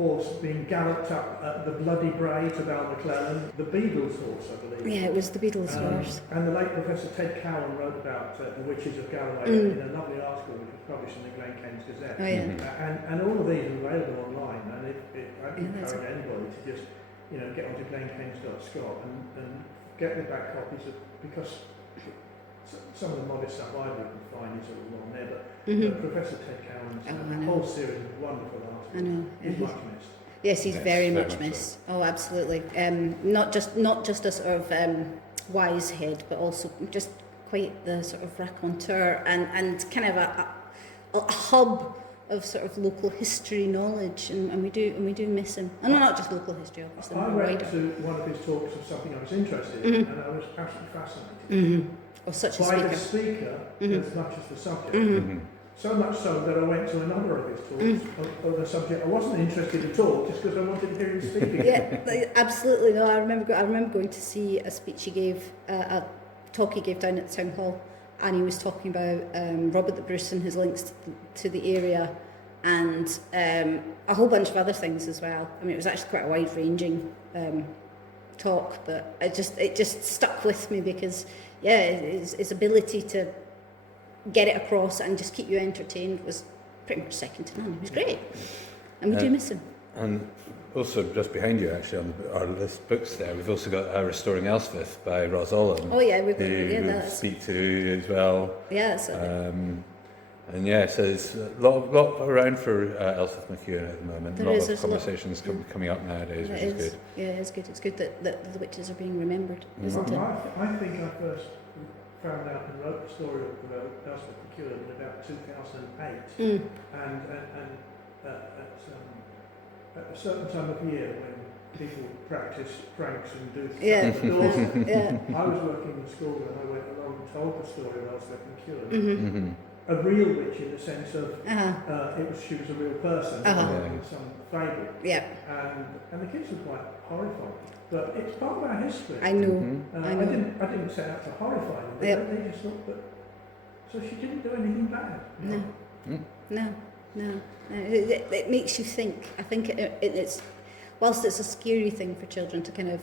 horse being galloped up the Bloody Brae to Balmaclellan, the Beadle's horse, I believe. Yeah, it was the Beatles' horse. And the late Professor Ted Cowan wrote about the witches of Galloway in a lovely article which was published in the Glenkens Gazette. Oh, yeah. And all of these are available online, and I encourage anybody to just get onto glenkens.scot and get the back copies because some of the modest stuff I've written find is all on there, but Professor Ted Cowan's whole series of wonderful articles is much missed. Yes, he's Yes, very very much much missed. Oh, absolutely. Not just a sort of wise head, but also just quite the sort of raconteur and kind of a hub of sort of local history knowledge, and we do miss him. And not just local history, obviously. I went to one of his talks of something I was interested in, and I was absolutely fascinated. Or such a By speaker. the speaker as much as the subject. So much so that I went to another of his talks of a subject I wasn't interested at all, just because I wanted to hear him speaking. Yeah, absolutely. No, I remember going to see a speech he gave, a talk he gave down at the town hall, and he was talking about Robert the Bruce and his links to the area, and a whole bunch of other things as well. I mean, it was actually quite a wide-ranging talk, but it just stuck with me because, yeah, his ability to get it across and just keep you entertained was pretty much second to none. It was great, and we do miss him. And also just behind you, actually, on our list of books there, we've also got Restoring Elspeth by Ros Olin. Oh yeah, we've got who we'll speak to as well. Yeah, so And yeah, so there's a lot around for Elspeth McEwan at the moment. There A lot is, of there's a lot. conversations coming up nowadays, which is good. Yeah, it's good. It's good that the witches are being remembered, isn't it? I think I first found out and wrote the story of Elspeth McEwan in about 2008, and at a certain time of year when people practice pranks and do stuff indoors, I was working in school and I went along and told the story of Elspeth McEwan. A real witch in the sense of she was a real person, in some fable. Yeah. And the kids were quite horrified. But it's part of our history. I know. I know. I didn't set out to horrify them. They just thought that. So she didn't do anything bad. No. It makes you think. I think it's, whilst it's a scary thing for children to kind of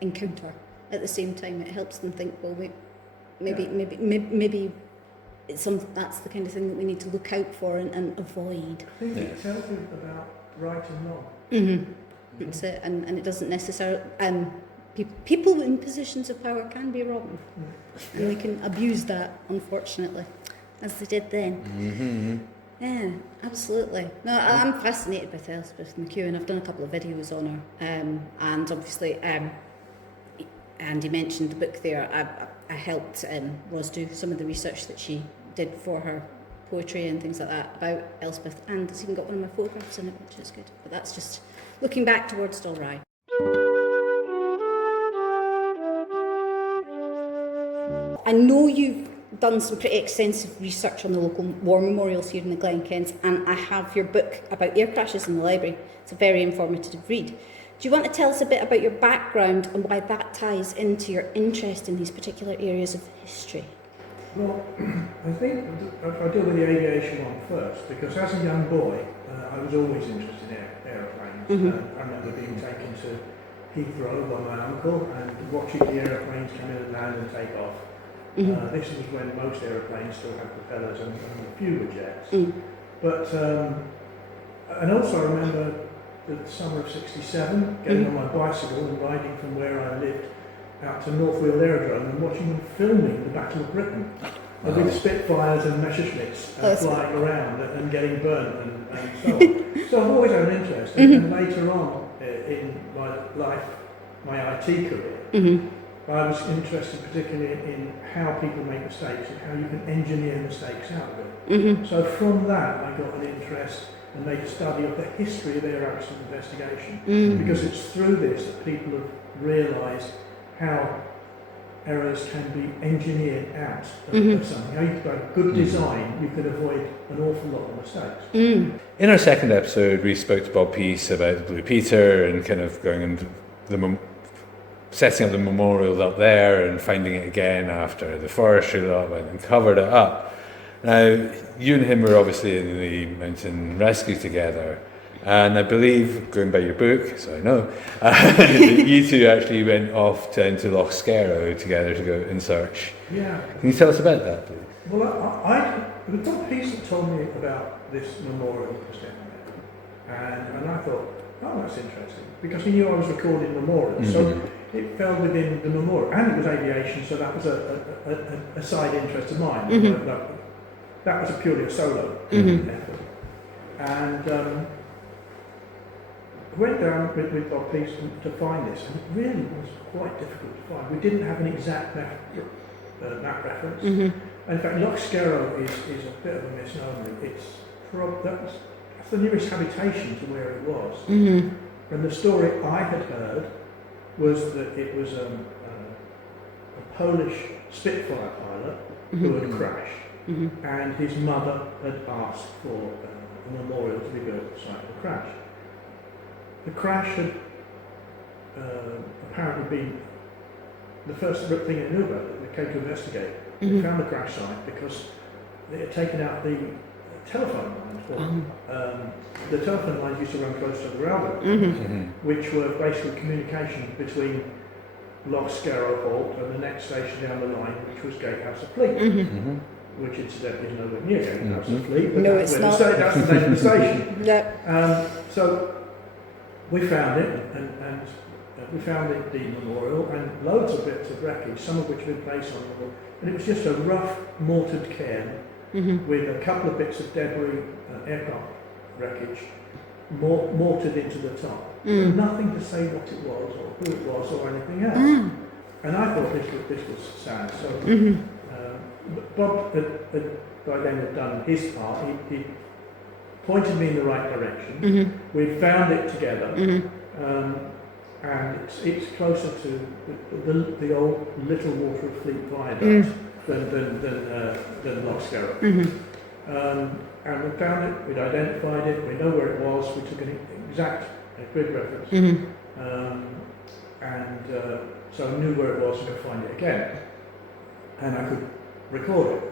encounter, at the same time it helps them think. Well, maybe it's that's the kind of thing that we need to look out for and avoid. I think it tells you about right and wrong. That's it, and it doesn't necessarily. People in positions of power can be wrong, and they can abuse that, unfortunately, as they did then. Yeah, absolutely. No, I'm fascinated with Elspeth McEwan. I've done a couple of videos on her, and obviously, Andy mentioned the book there. I helped Ros do some of the research that she did for her poetry and things like that about Elspeth, and it's even got one of my photographs in it, which is good. But that's just looking back towards Dalry. I know you've done some pretty extensive research on the local war memorials here in the Glenkens, and I have your book about air crashes in the library. It's a very informative read. Do you want to tell us a bit about your background and why that ties into your interest in these particular areas of history? Well, I think if I deal with the aviation one first, because as a young boy, I was always interested in aeroplanes. I remember being taken to Heathrow by my uncle and watching the aeroplanes come in and land and take off. This was when most aeroplanes still had propellers and a few were jets. But, and also I remember the summer of '67, getting on my bicycle and riding from where I lived out to North Weald Aerodrome and watching them filming the Battle of Britain. With Spitfires and Messerschmitts flying around and getting burnt and so on. So I've always had an interest. And later on in my life, my IT career, I was interested particularly in how people make mistakes and how you can engineer mistakes out of it. So from that I got an interest and made a study of the history of air accident investigation, because it's through this that people have realised how errors can be engineered out of something. How you could have good design, you could avoid an awful lot of mistakes. In our second episode, we spoke to Bob Peace about the Blue Peter and kind of going into the setting up the memorials up there and finding it again after the forestry lot went and covered it up. Now, you and him were obviously in the mountain rescue together, and I believe, going by your book, so I know, you two actually went off into Loch Scarrow together to go in search. Yeah. Can you tell us about that, please? Well, the piece that told me about this memorial was down there, and I thought, oh, that's interesting, because he knew I was recording memorials, so it fell within the memorial, and it was aviation, so that was a side interest of mine. That was purely a solo effort, and I went down with Bob Peace to find this, and it really was quite difficult to find. We didn't have an exact map reference. In fact, Loch Scarrow is a bit of a misnomer. That's the nearest habitation to where it was. And the story I had heard was that it was a Polish Spitfire pilot who had crashed, and his mother had asked for a memorial to be built at the site of the crash. The crash had apparently been the first thing they knew about it. They came to investigate. They found the crash site because they had taken out the telephone lines. The telephone lines used to run close to the railroad, which were basically communication between Loch Scarrow Halt and the next station down the line, which was Gatehouse of Fleet, which incidentally is nowhere near Gatehouse of Fleet, but No, that's it's where not. that's the name of the station. Yeah. So we found it, and we found the memorial and loads of bits of wreckage, some of which had been placed on the wall, and it was just a rough mortared cairn with a couple of bits of debris, aircraft wreckage, mortared into the top. Nothing to say what it was or who it was or anything else. And I thought this was sad. So Bob had by then had done his part. He pointed me in the right direction. We found it together, and it's closer to the old Little Water of Fleet viaduct than Loch Scarrow. And we found it, we'd identified it, we know where it was, we took an exact grid reference, so I knew where it was and could find it again, and I could record it.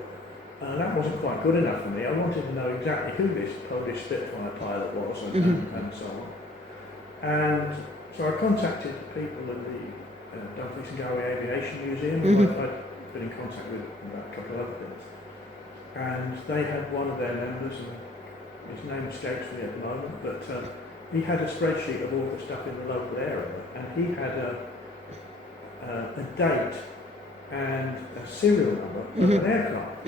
That wasn't quite good enough for me. I wanted to know exactly who this Polish Spitfire pilot was and so on. And so I contacted people in the Dumfries and Galloway Aviation Museum, who I'd been in contact with about a couple of other things. And they had one of their members, and his name escapes me at the moment, but he had a spreadsheet of all the stuff in the local area, and he had a date and a serial number of an aircraft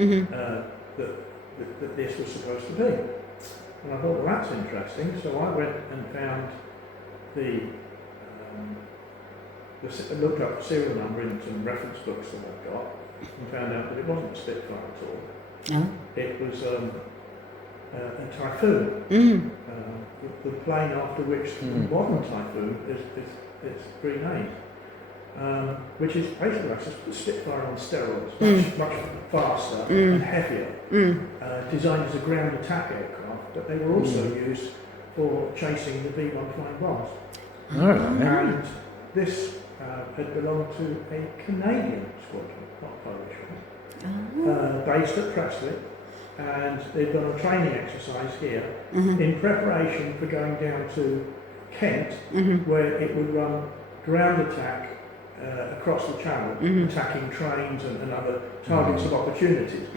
that this was supposed to be. And I thought, well, that's interesting. So I went and found looked up the serial number in some reference books that I've got, and found out that it wasn't a Spitfire at all. It was a Typhoon, the plane after which the modern Typhoon is renamed, which is basically like a Spitfire on steroids, much faster and heavier, designed as a ground attack aircraft, but they were also used for chasing the B-1 flying bombs. And this had belonged to a Canadian squadron, not Polish one, based at Prestwick, and they'd done a training exercise here in preparation for going down to Kent, where it would run ground attack across the channel, attacking trains and other targets of opportunities,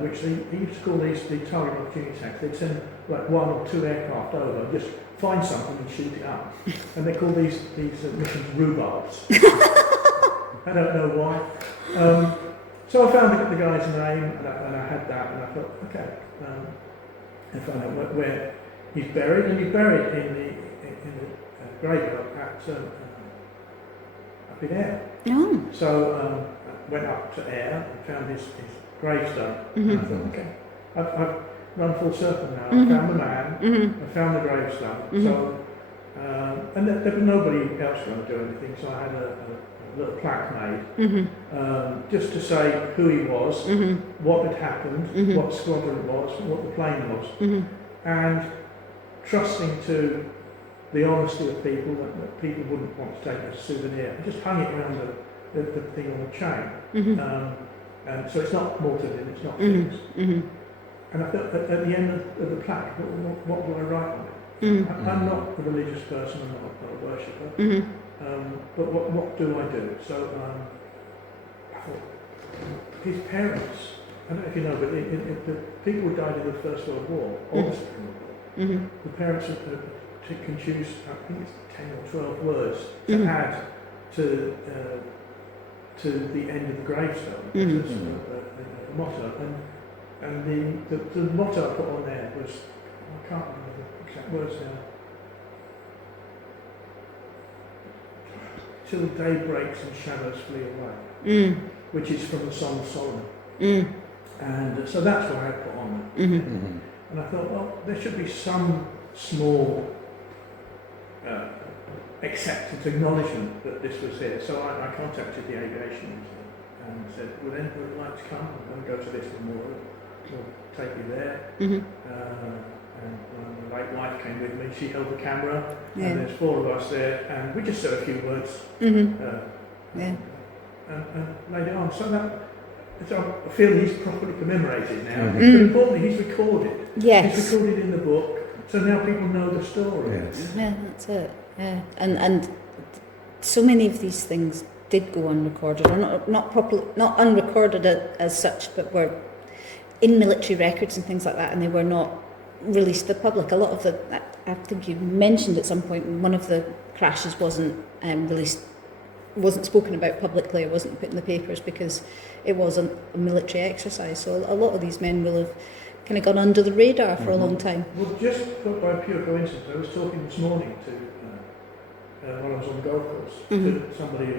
which they used to call these the target opportunity attacks. They'd send like one or two aircraft over, just find something and shoot it up, and they call these missions rhubarbs. I don't know why. So I found the guy's name, and I had that, and I thought, okay, I found out where he's buried, and he's buried in the graveyard at up in Ayr. So I went up to Ayr and found his gravestone. And I thought, okay, I've run full circle now. I found the man, I found the gravestone. So, and there was nobody else going to do anything, so I had a little plaque made, just to say who he was, what had happened, what squadron it was, what the plane was, and trusting to the honesty of people, that people wouldn't want to take it as a souvenir. I just hung it around the thing on the chain. So it's not mortared in, it's not fixed. And I thought at the end of the plaque, what do I write on it? I'm not a religious person, I'm not a worshipper, but what do I do? So I thought, his parents, I don't know if you know, but the people who died in the First World War, or the Second World War, the parents can choose, I think it's 10 or 12 words to add to the end of the gravestone, the motto. And the motto I put on there was, I can't remember the exact words now, till day breaks and shadows flee away, which is from the Song of Solomon. And so that's what I had put on there. And I thought, well, there should be some small acceptance, acknowledgement that this was here. So I contacted the aviation museum and said, would anyone like to come? I'm going to go to this memorial. We'll take you there. And my late wife came with me. She held the camera, and there's 4 of us there, and we just said a few words and laid it on. So I feel he's properly commemorated now. But importantly, he's recorded. Yes. He's recorded in the book, so now people know the story. Yeah, that's it. Yeah. And so many of these things did go unrecorded, or not unrecorded as such, but were in military records and things like that, and they were not released to the public. A lot of I think you mentioned at some point, one of the crashes wasn't released, wasn't spoken about publicly, it wasn't put in the papers because it wasn't a military exercise. So a lot of these men will have kind of gone under the radar for a long time. Well, just by pure coincidence, I was talking this morning to, while I was on the golf course, to somebody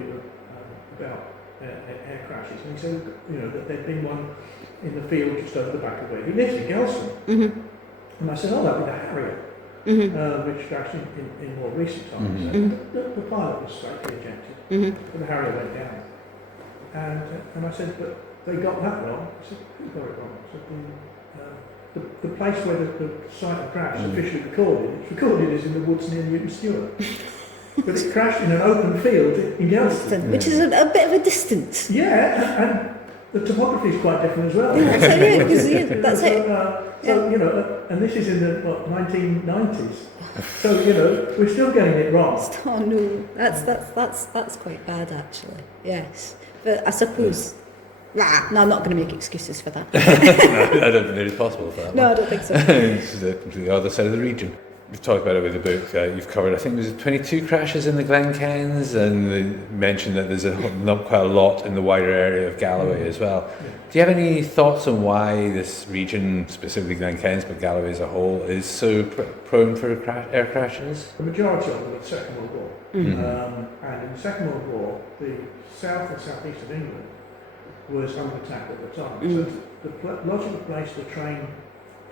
about air crashes, and he said, that there'd been one in the field just over the back of where he lives in Gelston. And I said, oh, that'd be the Harrier, which crashed in more recent times. And the pilot was slightly ejected, but the Harrier went down. And I said, but they got that wrong. I said, who got it wrong? I said, the place where the site of crash is officially recorded is in the woods near Newton Stewart. But it crashed in an open field in Gelston. Which is a bit of a distance. Yeah, and the topography is quite different as well. That's it. That's it. So, and this is in the 1990s. So we're still getting it wrong. Oh no, that's quite bad actually. Yes, but I suppose. No, I'm not going to make excuses for that. No, I don't think it's possible for that. No, I don't think so. This is the completely other side of the region. We've talked about it with the book. You've covered, I think, there's 22 crashes in the Glenkens, and they mentioned that there's not quite a lot in the wider area of Galloway as well. Yeah. Do you have any thoughts on why this region, specifically Glenkens, but Galloway as a whole, is so prone for air crashes? The majority of them were the Second World War. And in the Second World War, the south and southeast of England was under attack at the time. So the logical place to train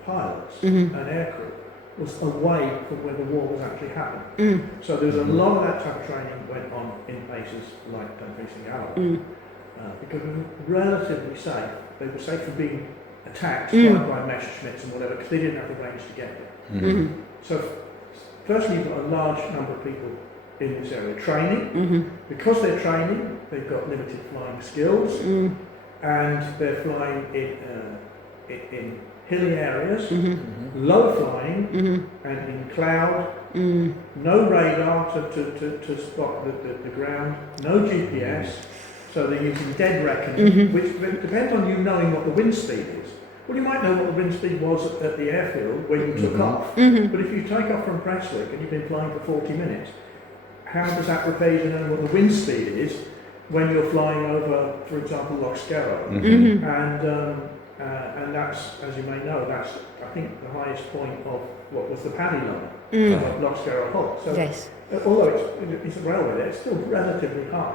pilots and aircrew was away from where the war was actually happening. So there was a lot of that type of training went on in places like Glenkens and Galloway, because they were relatively safe. They were safe from being attacked by Messerschmitts and whatever, because they didn't have the range to get there. So firstly, you've got a large number of people in this area training. Because they're training, they've got limited flying skills, and they're flying in hilly areas, low flying, and in cloud, no radar to spot the ground, no GPS, so they're using dead reckoning, which depends on you knowing what the wind speed is. Well, you might know what the wind speed was at the airfield where you took off, but if you take off from Prestwick and you've been flying for 40 minutes, how does that prepare you to know what the wind speed is when you're flying over, for example, Loch Scarrow? And that's, as you may know, that's, I think, the highest point of what was the paddy line of Loch Scarrow Halt. So, yes. Although it's a railway there, it's still relatively high.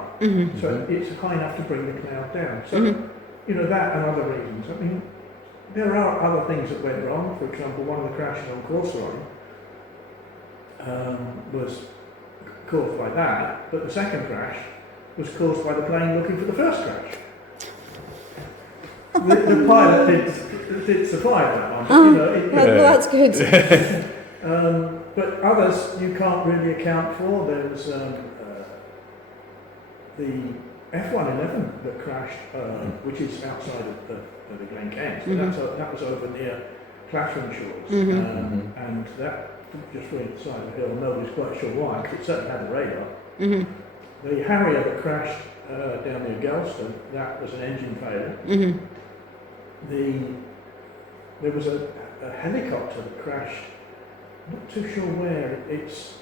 So it's high enough to bring the cloud down. So, that and other reasons. I mean, there are other things that went wrong. For example, one of the crashes on Course Line was caused by that, but the second crash was caused by the plane looking for the first crash. The pilot did survive that one. Well, that's good. But others you can't really account for. There was F111 that crashed, which is outside of the Glenkens, but that was over near Clattering Shores, and that just went the side of the hill. Nobody's quite sure why, because it certainly had a radar. The Harrier that crashed down near Galston, that was an engine failure. There was a helicopter that crashed, not too sure where, it's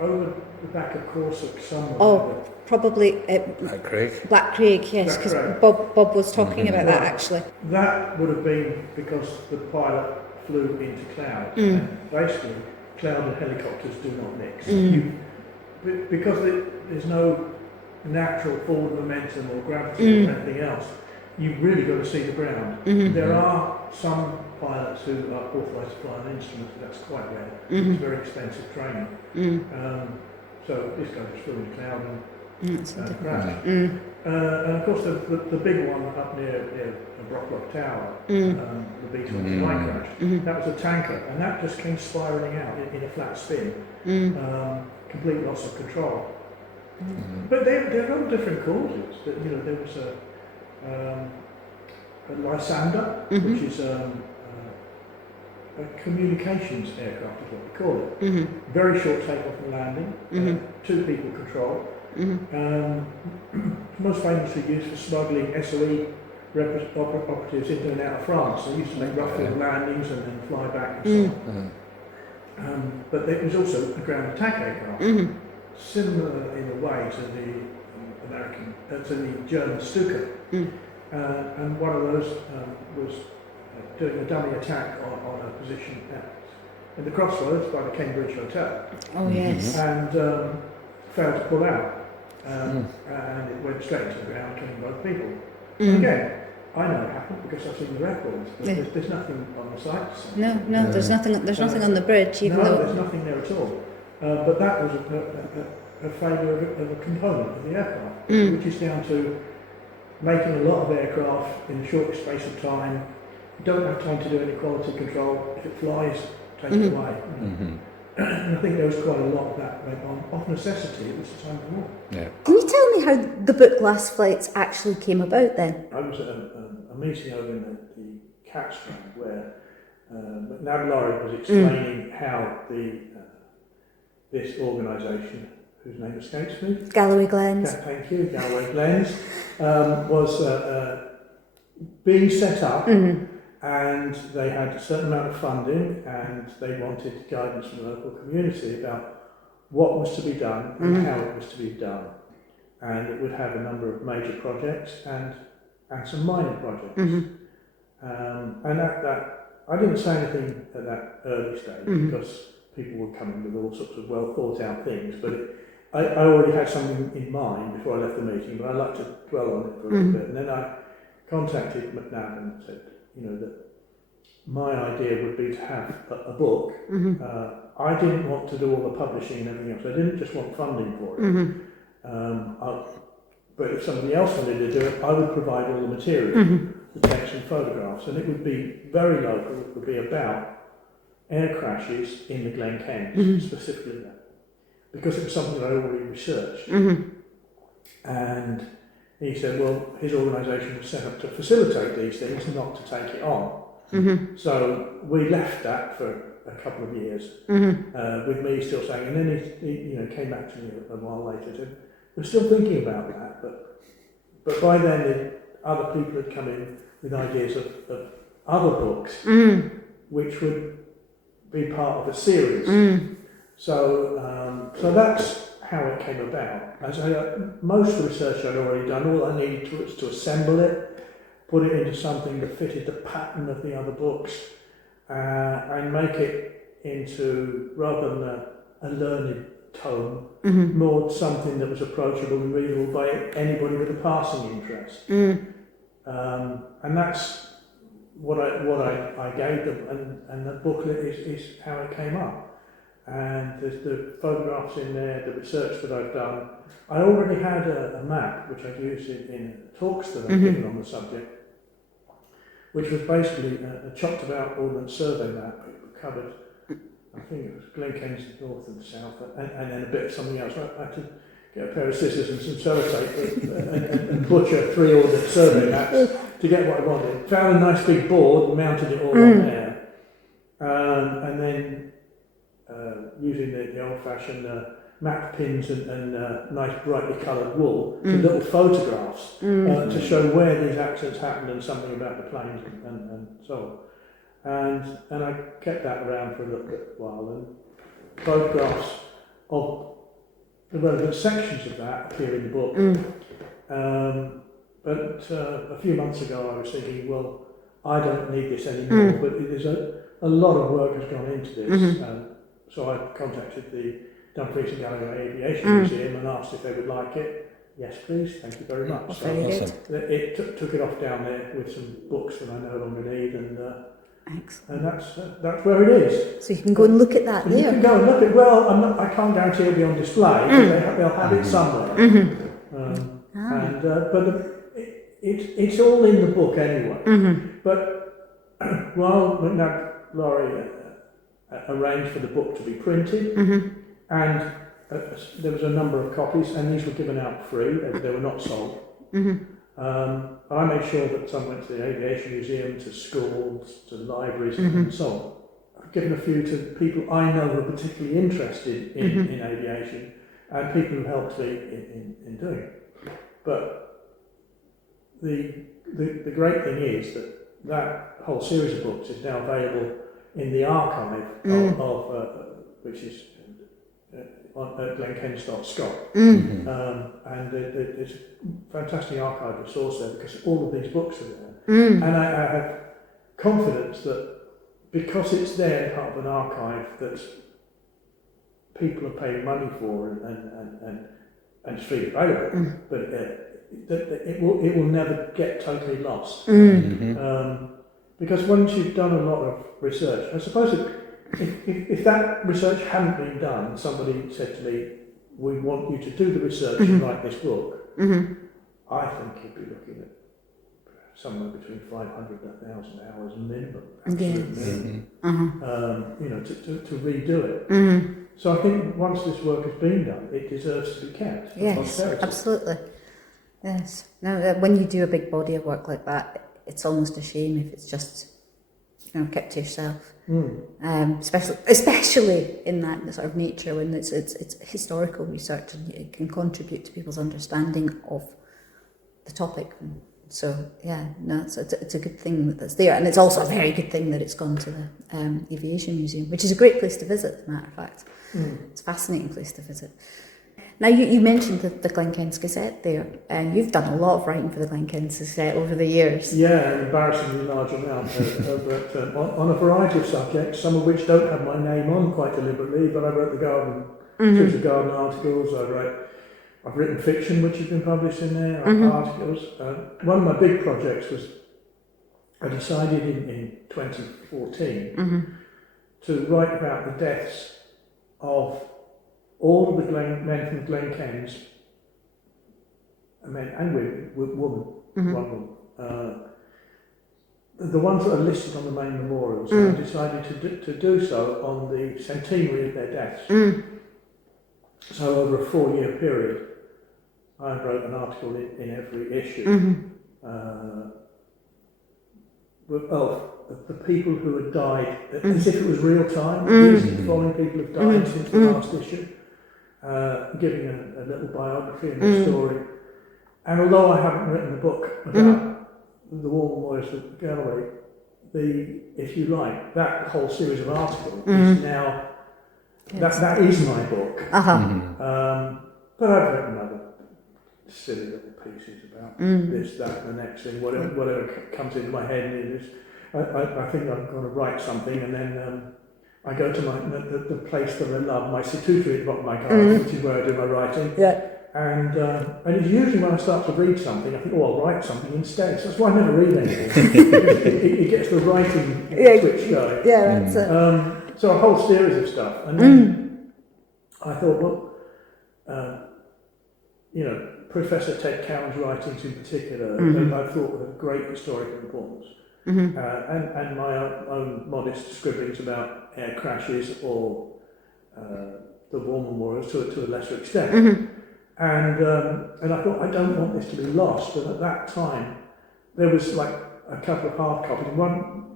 over the back of Corsica somewhere. Oh, probably Black Creek. Black Creek, yes, because Black Creek. Bob was talking about that actually. That would have been because the pilot flew into clouds. And basically, cloud and helicopters do not mix. Because there's no natural forward momentum or gravity or anything else, you've really got to see the ground. There are some pilots who are authorised to fly an instrument, but that's quite rare. It's very expensive training. So this guy just flew in a cloud and crashed. And of course the big one up near Brocklock Tower, the B-29 crash, that was a tanker, and that just came spiralling out in a flat spin. Complete loss of control. But they're all different causes. There was a Lysander, which is a communications aircraft, is what we call it. Very short takeoff and landing, 2 people control. Most famously used for smuggling SOE operatives into and out of France. They used to make rough field landings and then fly back and so on. But it was also a ground attack aircraft, similar in a way to the German Stuka. And one of those was doing a dummy attack on a position in the Crossroads by the Cambridge Hotel. Oh yes. And failed to pull out. And it went straight into the ground, killing both people. Again, I know it happened because I've seen the records, but there's nothing on the site. No, there's nothing on the bridge, even though there's nothing there at all. But that was a failure of a component of the aircraft, which is down to making a lot of aircraft in the shortest space of time. You don't have time to do any quality control. If it flies, take it away. And I think there was quite a lot of that went on, of necessity. It was the time of war. Yeah. Can you tell me how the book Last Flights actually came about then? I was at a meeting over in the Cat Strand where McNabb Laurie was explaining how this organisation, whose name escapes me, Galloway Glens. Thank you, Galloway Glens, was being set up, and they had a certain amount of funding, and they wanted guidance from the local community about what was to be done and how it was to be done. And it would have a number of major projects and some minor projects. And that I didn't say anything at that early stage because people were coming with all sorts of well thought out things, but I already had something in mind before I left the meeting, but I like to dwell on it for a little bit. And then I contacted McNabb and said, that my idea would be to have a book. I didn't want to do all the publishing and everything else. I didn't just want funding for it. But if somebody else wanted to do it, I would provide all the material, the text and photographs, and it would be very local. It would be about air crashes in the Glenkens, specifically that, because it was something that I already researched. And he said, well, his organisation was set up to facilitate these things, not to take it on. So we left that for a couple of years, with me still saying, and then he came back to me a while later and said, we're still thinking about that, but by then other people had come in with ideas of other books, which would be part of a series. So that's how it came about. As most of the research I'd already done, all I needed was to assemble it, put it into something that fitted the pattern of the other books, and make it into, rather than a learned tome, more something that was approachable and readable by anybody with a passing interest. And that's what I gave them, and the booklet is how it came up. And there's the photographs in there, the research that I've done. I already had a map which I've used in talks that I've given on the subject, which was basically a chopped about ordnance survey map. It covered, I think it was Glenkens north and south, and then a bit of something else. I had to get a pair of scissors and some sellotape and butcher 3 ordered survey maps to get what I wanted. Found a nice big board and mounted it all on there. And then using the old-fashioned map pins and nice brightly coloured wool, some little photographs to show where these accidents happened and something about the planes and so on. And I kept that around for a little bit while, and photographs of the relevant sections of that appear in the book. But a few months ago I was thinking, well, I don't need this anymore, but there's a lot of work has gone into this. So I contacted the Dumfries and Galloway Aviation Museum and asked if they would like it. Yes, please, thank you very much. So it took it off down there with some books that I no longer need, and that's where it is. So you can go and look at that there. You can go and look at. Well, I can't guarantee it'll be on display. But they'll have it somewhere. But it's all in the book anyway. But while McNabb Laurie arranged for the book to be printed, and there was a number of copies, and these were given out free. They were not sold. I made sure that some went to the Aviation Museum, to schools, to libraries, and so on. I've given a few to people I know who are particularly interested in aviation, and people who helped me in doing it. But the great thing is that whole series of books is now available in the archive of which is at glenkens.scot. And there's a fantastic archive resource there because all of these books are there. And I have confidence that because it's there part of an archive that people are paying money for and it's freely available, but it will never get totally lost. Because once you've done a lot of research, I suppose if that research hadn't been done, somebody said to me, we want you to do the research and write this book, I think you'd be looking at somewhere between 500 and 1,000 hours minimum, to redo it. So I think once this work has been done, it deserves to be kept. Yes, absolutely. Yes. Now, when you do a big body of work like that, it's almost a shame if it's just kept to yourself. Especially in that sort of nature when it's historical research and it can contribute to people's understanding of the topic. So it's a good thing that that's there, and it's also a very good thing that it's gone to the Aviation Museum, which is a great place to visit, as a matter of fact. It's a fascinating place to visit. Now, you mentioned the Glenkens Gazette there, and you've done a lot of writing for the Glenkens Gazette over the years. Yeah, an embarrassingly large amount on a variety of subjects, some of which don't have my name on quite deliberately, but I wrote the garden, series of garden articles, I've written fiction which has been published in there, articles. One of my big projects was, I decided in 2014 to write about the deaths of all of the men from Glenkens, men and women, one woman, the ones that are listed on the main memorials. And I decided to do so on the centenary of their deaths. So over a 4-year period, I wrote an article in every issue of the people who had died, as if it was real time. The following people have died since the last issue. Giving a little biography and a story. And although I haven't written a book about the war memorials of Galloway, if you like, that whole series of articles is now, that is my book. But I've written other silly little pieces about this, that, and the next thing, whatever comes into my head. I think I'm going to write something, and then I go to the place that I love, my situtory at the bottom of my garden, which is where I do my writing. And it's usually when I start to read something, I think, I'll write something instead. So that's why I never read anything. it gets the writing switch going. Yeah, that's it. So a whole series of stuff. And then I thought, Professor Ted Cowan's writings in particular, I thought were of great historical importance. And my own modest scribblings about air crashes or the war memorials to a lesser extent. And I thought, I don't want this to be lost. And at that time, there was like a couple of hard copies.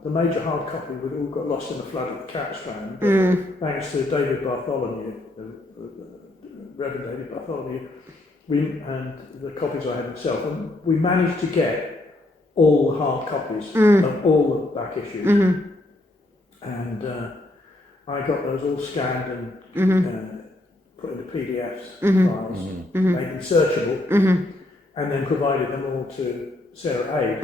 The major hard copy would all got lost in the flood of the cat strand. Thanks to David Bartholomew, Reverend David Bartholomew, and the copies I had myself, and we managed to get all the hard copies of all the back issues. And I got those all scanned and put into PDFs files, made them searchable, and then provided them all to Sarah Aid.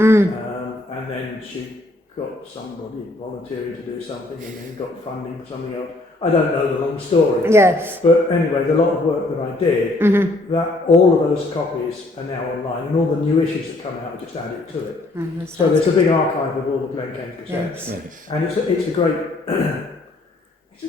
And then she got somebody volunteering to do something, and then got funding for something else. I don't know the long story. Yes. But anyway, the lot of work that I did, that all of those copies are now online, and all the new issues that come out are just added to it. So there's a big archive of all the Glenkens Gazette, and it's a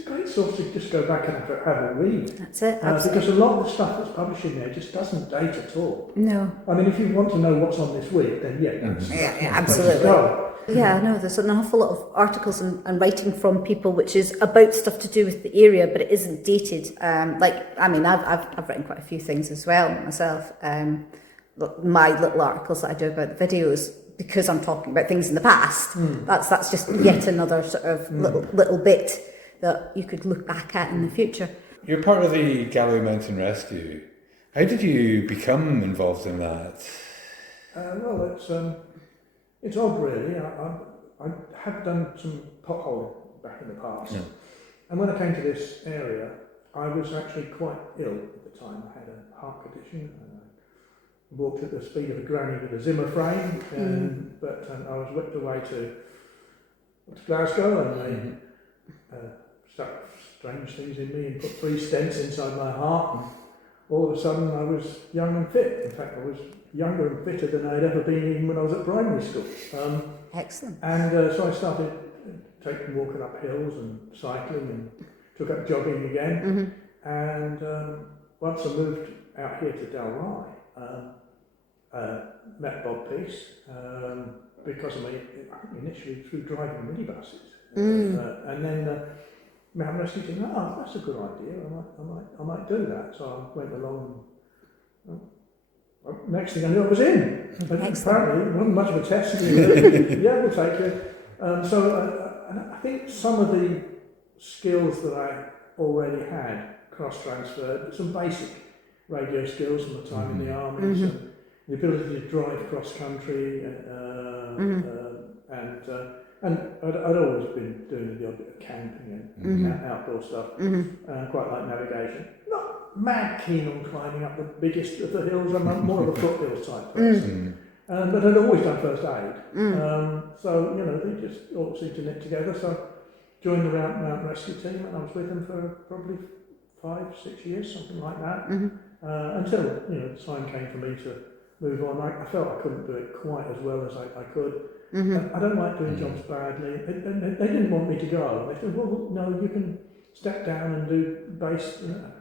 great source to just go back and have a read. That's it. Because a lot of the stuff that's published in there just doesn't date at all. No. I mean, if you want to know what's on this week, then that's absolutely. Yeah, no, there's an awful lot of articles and writing from people which is about stuff to do with the area, but it isn't dated. I've written quite a few things as well myself. My little articles that I do about the videos, because I'm talking about things in the past, that's just yet another sort of little bit that you could look back at in the future. You're part of the Galloway Mountain Rescue. How did you become involved in that? It's odd, really. I had done some potholing back in the past, and when I came to this area, I was actually quite ill at the time. I had a heart condition, and I walked at the speed of a granny with a Zimmer frame, but I was whipped away to Glasgow, and they stuck strange things in me and put 3 stents inside my heart, and all of a sudden I was young and fit. In fact, I was younger and fitter than I'd ever been even when I was at primary school. Excellent. And so I started walking up hills and cycling, and took up jogging again. And once I moved out here to Dalry, met Bob Peace, because I think initially through driving minibuses. And then McNabb Rescue said, that's a good idea, I might do that. So I went along, and next thing I knew I was in. But apparently it wasn't much of a test. Yeah, we'll take you. And I think some of the skills that I already had cross-transferred, some basic radio skills from the time in the army, so the ability to drive cross-country, and I'd always been doing the odd bit of camping and outdoor stuff, quite like navigation. Not mad keen on climbing up the biggest of the hills, I'm more of a foothills type person. But I'd always done first aid. So, they just all seemed to knit together. So joined the Mountain Rescue team, and I was with them for probably 5-6 years, something like that, until, the time came for me to move on. I felt I couldn't do it quite as well as I could. I don't like doing jobs badly. And they didn't want me to go. They said, well, no, you can step down and do base. No,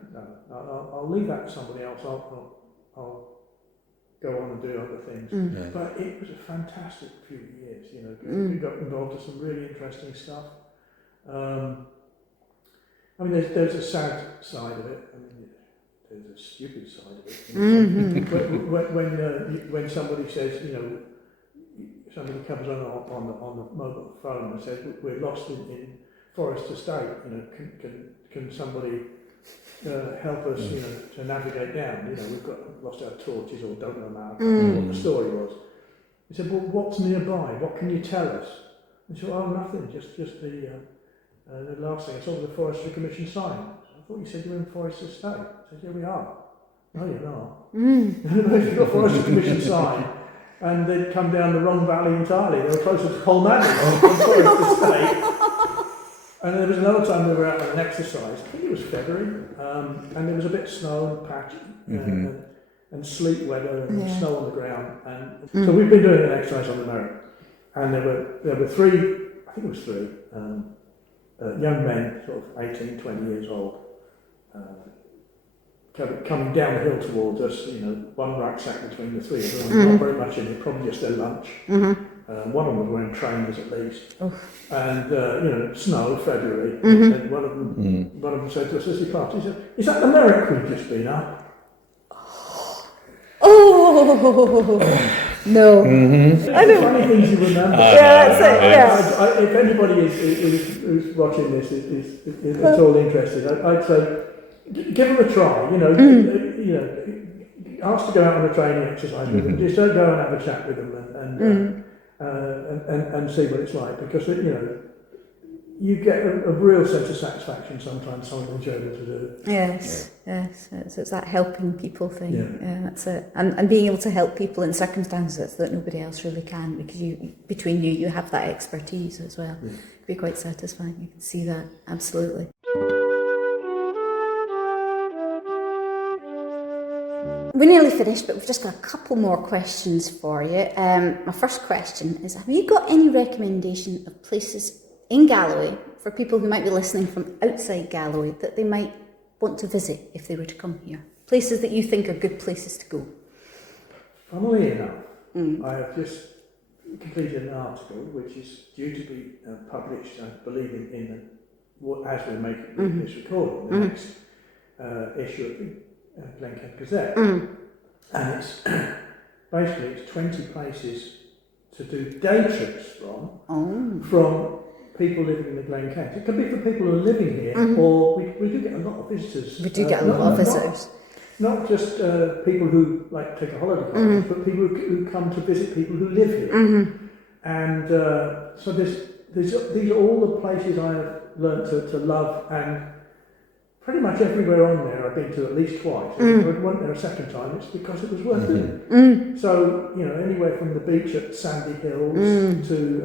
I'll leave that to somebody else. I'll go on and do other things. But it was a fantastic few years. We got involved in some really interesting stuff. There's a sad side of it. There's a stupid side of it. When somebody says, somebody comes on the mobile phone and says, we're lost in Forest Estate, can somebody help us, to navigate down? We've lost our torches or don't know what the story was. He said, well, what's nearby? What can you tell us? And she said, oh, nothing, just the last thing I saw was a Forestry Commission sign. I thought you said you were in Forest Estate. I said, here we are. No, you're not. You've got a Forestry Commission sign. And they'd come down the wrong valley entirely. They were closer to Colmaddy than Forest Estate. And there was another time we were out on an exercise, I think it was February, and there was a bit of snow and patchy, and sleet weather and snow on the ground. And so we've been doing an exercise on the Merrick, and there were 3, I think it was 3, young men, sort of 18, 20 years old, coming down the hill towards us, one rucksack between the 3 of them, not very much in it, probably just their lunch. One of them was wearing trainers at least. And, snow, February, and one of them said to us as he passed, he said, is that the Merrick we've just been up? Oh no! I don't. Funny things you remember. Yeah, that's it. Yeah. If anybody who's watching this is at all interested, I'd say give them a try. Ask to go out on a training exercise with them. Just don't go and have a chat with them and see what it's like, because you get a real sense of satisfaction sometimes. Something enjoyable to do. Yes. It's that helping people thing. Yeah, that's it. And being able to help people in circumstances that nobody else really can, because between you have that expertise as well. Yeah. It'd be quite satisfying. You can see that, absolutely. We're nearly finished, but we've just got a couple more questions for you. My first question is, have you got any recommendation of places in Galloway for people who might be listening from outside Galloway that they might want to visit if they were to come here? Places that you think are good places to go? Funnily enough, I have just completed an article which is due to be published, I believe, as we're making this recording, the next issue of the Glenkens Gazette. And it's basically it's 20 places to do day trips from people living in the Glenkens. It could be for people who are living here, or we do get a lot of visitors. We do get a lot of visitors. Not just people who like take a holiday, but people who come to visit people who live here. And so these are all the places I have learnt to love, and pretty much everywhere on there I've been to at least twice. If I went there a second time, it's because it was worth doing. So, anywhere from the beach at Sandy Hills to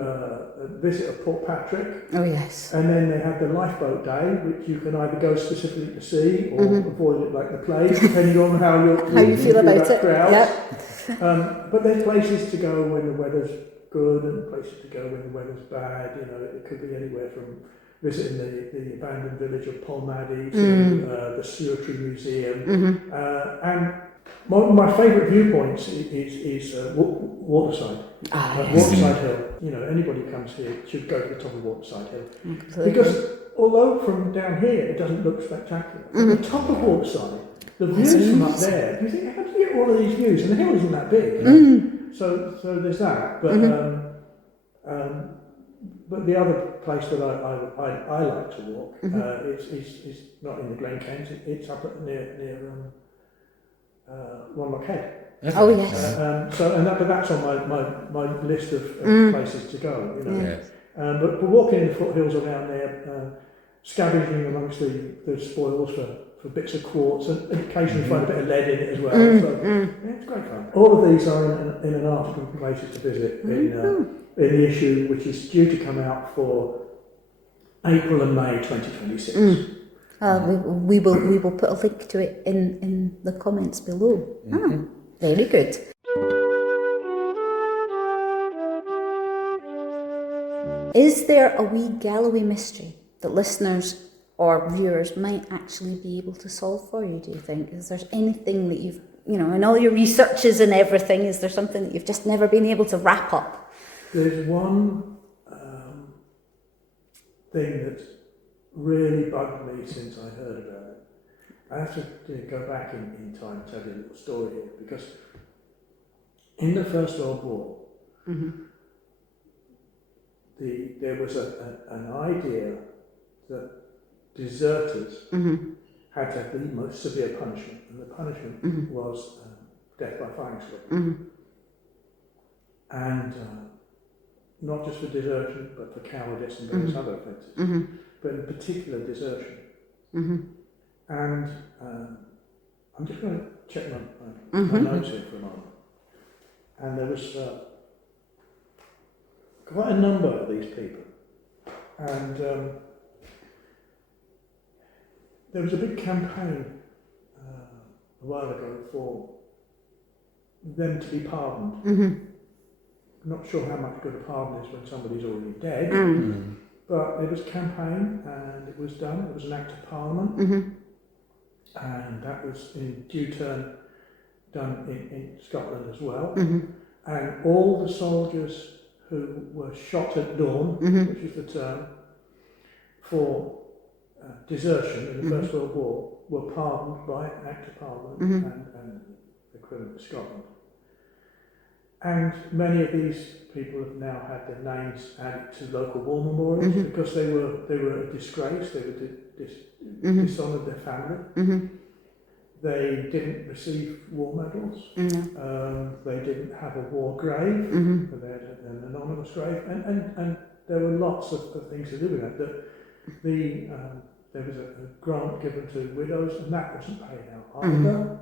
a visit of Port Patrick. Oh, yes. And then they have the lifeboat day, which you can either go specifically to see or avoid it like the plague, depending on how you feel about it. Yep. But there's places to go when the weather's good and places to go when the weather's bad. It could be anywhere from visiting the abandoned village of Polmaddy to the Suetry Museum. And my favourite viewpoints is Waterside. Waterside Hill. Anybody who comes here should go to the top of Waterside Hill. Absolutely. Because although from down here it doesn't look spectacular, at the top of Waterside, the views from up there, you think, how do you get all of these views? And the hill isn't that big. So there's that. But the other place that I like to walk is not in the Glenkens. It's up near Wanlock Head. Oh yes. But that's on my list of places to go. But walking in the foothills around there, scavenging amongst the spoils for bits of quartz, and occasionally find a bit of lead in it as well. It's great fun. All of these are in an article for places to visit in the issue, which is due to come out for April and May 2026. We will put a link to it in the comments below. Very good. Is there a wee Galloway mystery that listeners or viewers might actually be able to solve for you, do you think? Is there anything that you've, in all your researches and everything, is there something that you've just never been able to wrap up? There's one thing that's really bugged me since I heard about it. I have to go back in time and tell you a little story here, because in the First World War, there was an idea that deserters had to have the most severe punishment, and the punishment was death by firing squad. And not just for desertion, but for cowardice and various other offences, but in particular desertion. And I'm just going to check my notes here for a moment. And there was quite a number of these people. And there was a big campaign a while ago for them to be pardoned. Not sure how much good a pardon is when somebody's already dead, but it was a campaign and it was done. It was an act of parliament, and that was in due turn done in Scotland as well. And all the soldiers who were shot at dawn, which is the term, for desertion in the First World War, were pardoned by an act of parliament and the equivalent of Scotland. And many of these people have now had their names added to local war memorials because they were a disgrace. They were dishonoured their family. They didn't receive war medals. They didn't have a war grave. But they had an anonymous grave, and there were lots of things to do with that. There was a grant given to widows, and that wasn't paid out either.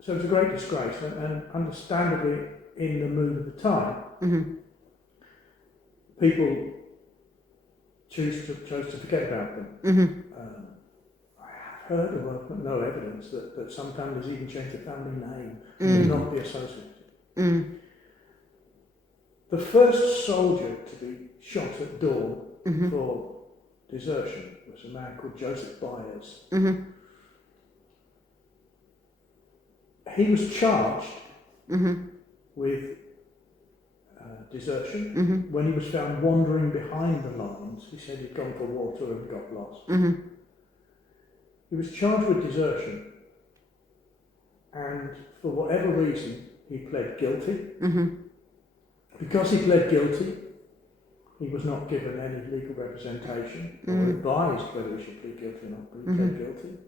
So it was a great disgrace, and understandably, in the mood of the time, people chose to forget about them. I have heard of, but no evidence, that some families even change the family name to not be associated. The first soldier to be shot at dawn for desertion was a man called Joseph Byers. He was charged with desertion. When he was found wandering behind the lines, he said he'd gone for water and got lost. He was charged with desertion, and for whatever reason, he pled guilty. Because he pled guilty, he was not given any legal representation or advised whether he should plead guilty or not, but he pled guilty.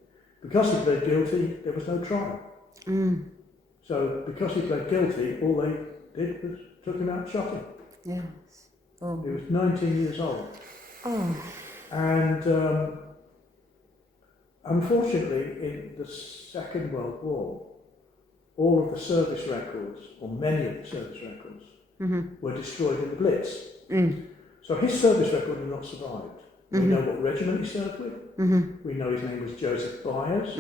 Because he pled guilty, there was no trial. So because he pled guilty, all they did was took him out and shot him. Yes. Oh. He was 19 years old. Oh. And unfortunately, in the Second World War, all of the service records, or many of the service records, were destroyed in the Blitz. So his service record has not survived. We know what regiment he served with. We know his name was Joseph Byers.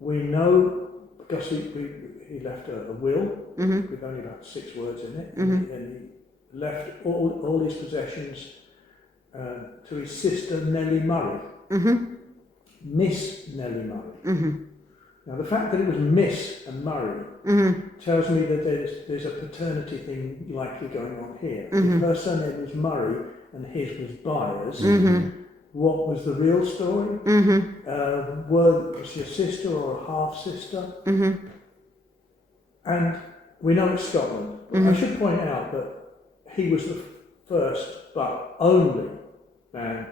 We know, because he left a will with only about 6 words in it, and he left all his possessions to his sister Nellie Murray, Miss Nellie Murray. Now the fact that it was Miss and Murray tells me that there's a paternity thing likely going on here. If her surname was Murray and his was Byers, what was the real story? Was she a sister or a half-sister? And we know it's Scotland. I should point out that he was the first but only man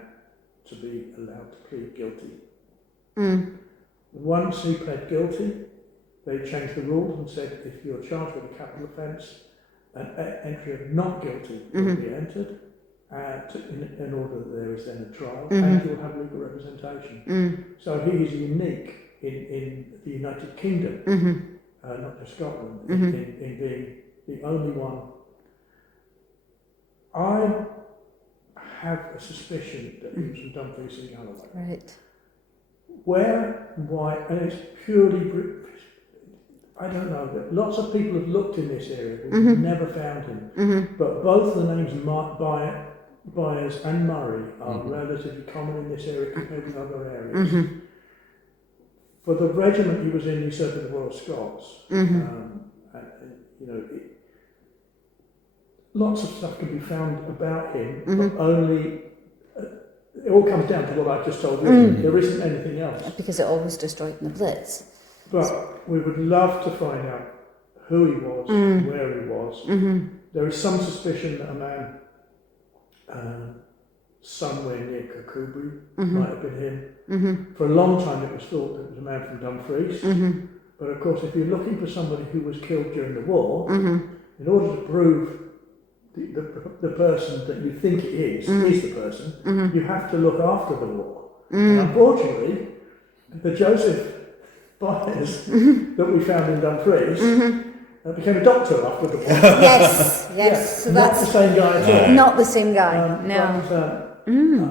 to be allowed to plead guilty. Once he pled guilty, they changed the rules and said if you're charged with a capital offence, an entry of not guilty will be entered. In order that there is then a trial, and you'll have legal representation. So he is unique in the United Kingdom, not just Scotland, in being the only one. I have a suspicion that he was from Dumfries and Galloway. Right. Where, why, and it's purely, I don't know, but lots of people have looked in this area, but we've never found him. But both the names Byers and Murray are relatively common in this area compared with other areas. For the regiment he was in, he served in the Royal Scots. Lots of stuff can be found about him, but only it all comes down to what I've just told you. There isn't anything else. Because it all was destroyed in the Blitz. But we would love to find out who he was, where he was. There is some suspicion that a man somewhere near Kirkcudbright might have been him. For a long time it was thought that it was a man from Dumfries. But of course, if you're looking for somebody who was killed during the war, in order to prove the person that you think it is the person, you have to look after the war. And unfortunately, the Joseph Byers that we found in Dumfries became a doctor after the war. Yes. So not that's the same guy at all. not the same guy. No.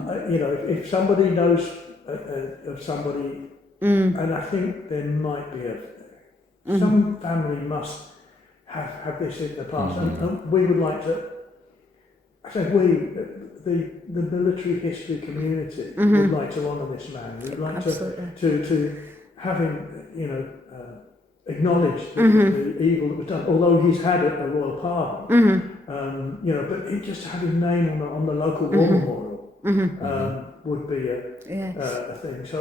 But, if somebody knows of somebody, and I think there might be some family must have this in the past, and we would like to. I say the military history community would like to honour this man. We'd like to have him, acknowledge the evil that was done. Although he's had a royal pardon, but it just have his name on the local war memorial would be a thing. So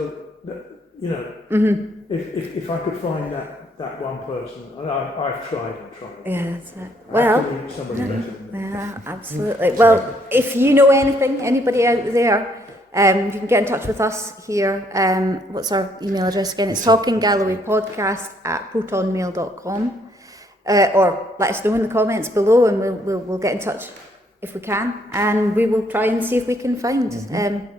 if I could find that that one person. And I've tried and tried. Yeah, that's it. I Well, have to meet somebody better than me. yeah, absolutely. Well, if you know anything, anybody out there, you can get in touch with us here. What's our email address again? It's talkinggallowaypodcast@protonmail.com. Or let us know in the comments below, and we'll get in touch if we can, and we will try and see if we can find.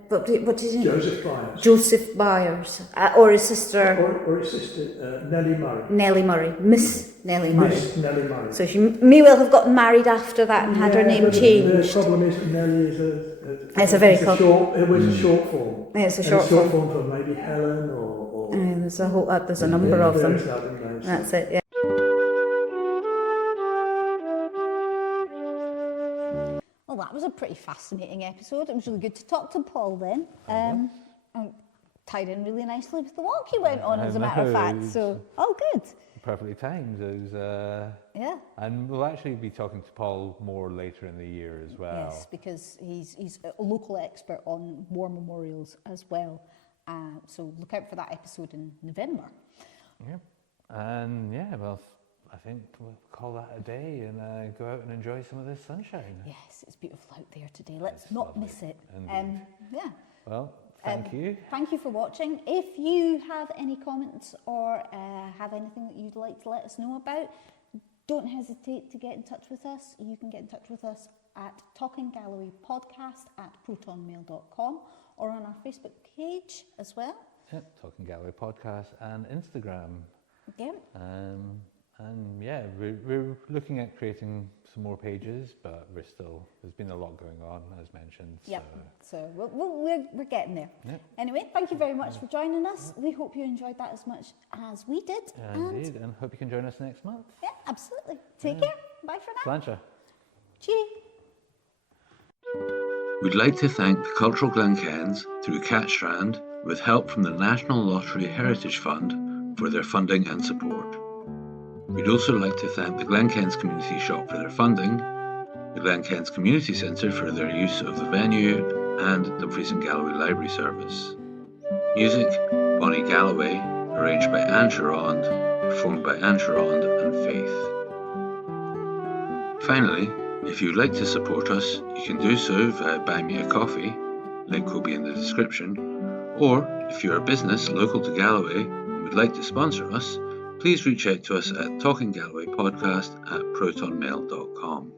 What did you Joseph Byers. Joseph Byers, or his sister. Or his sister, Nellie Murray. Nellie Murray, Miss Nellie Murray. Miss Nellie Murray. So she may well have gotten married after that and had her name but changed. The problem is Nellie is It's a very it was a short form. Yeah, it's a And short short form. form for maybe Helen or There's a whole, there's a number of them. various other names. That's it. Yeah. Well, that was a pretty fascinating episode. It was really good to talk to Paul then. And tied in really nicely with the walk you went on, as a matter of fact. So, all good. Perfectly timed. It was, Yeah. and we'll actually be talking to Paul more later in the year as well. Yes, because he's a local expert on war memorials as well. So look out for that episode in November. Yeah. And yeah, well, I think we'll call that a day and go out and enjoy some of this sunshine. Yes, it's beautiful out there today. Let's It's not lovely, miss it. indeed. Yeah. Well, thank you. Thank you for watching. If you have any comments or have anything that you'd like to let us know about, don't hesitate to get in touch with us. You can get in touch with us at talkinggallowaypodcast@protonmail.com or on our Facebook page as well. Yep, Talking Galloway Podcast and Instagram. Yeah. And yeah, we're looking at creating some more pages, but there's been a lot going on, as mentioned. Yep. So we're getting there. Yep. Anyway, thank you very much for joining us. We hope you enjoyed that as much as we did. Indeed, and hope you can join us next month. Yeah, absolutely. Take care. Bye for now. Sláinte. Cheery. We'd like to thank the Cultural Glenkens through Anne Chaurand with help from the National Lottery Heritage Fund for their funding and support. We'd also like to thank the Glenkens Community Shop for their funding, the Glenkens Community Centre for their use of the venue, and Dumfries and Galloway Library Service. Music, Bonnie Gallowa, arranged by Anne Chaurand, performed by Anne Chaurand and Faith. Finally, if you'd like to support us, you can do so via Buy Me a Coffee, link will be in the description, or if you're a business local to Galloway and would like to sponsor us, please reach out to us at talkinggallowaypodcast@protonmail.com.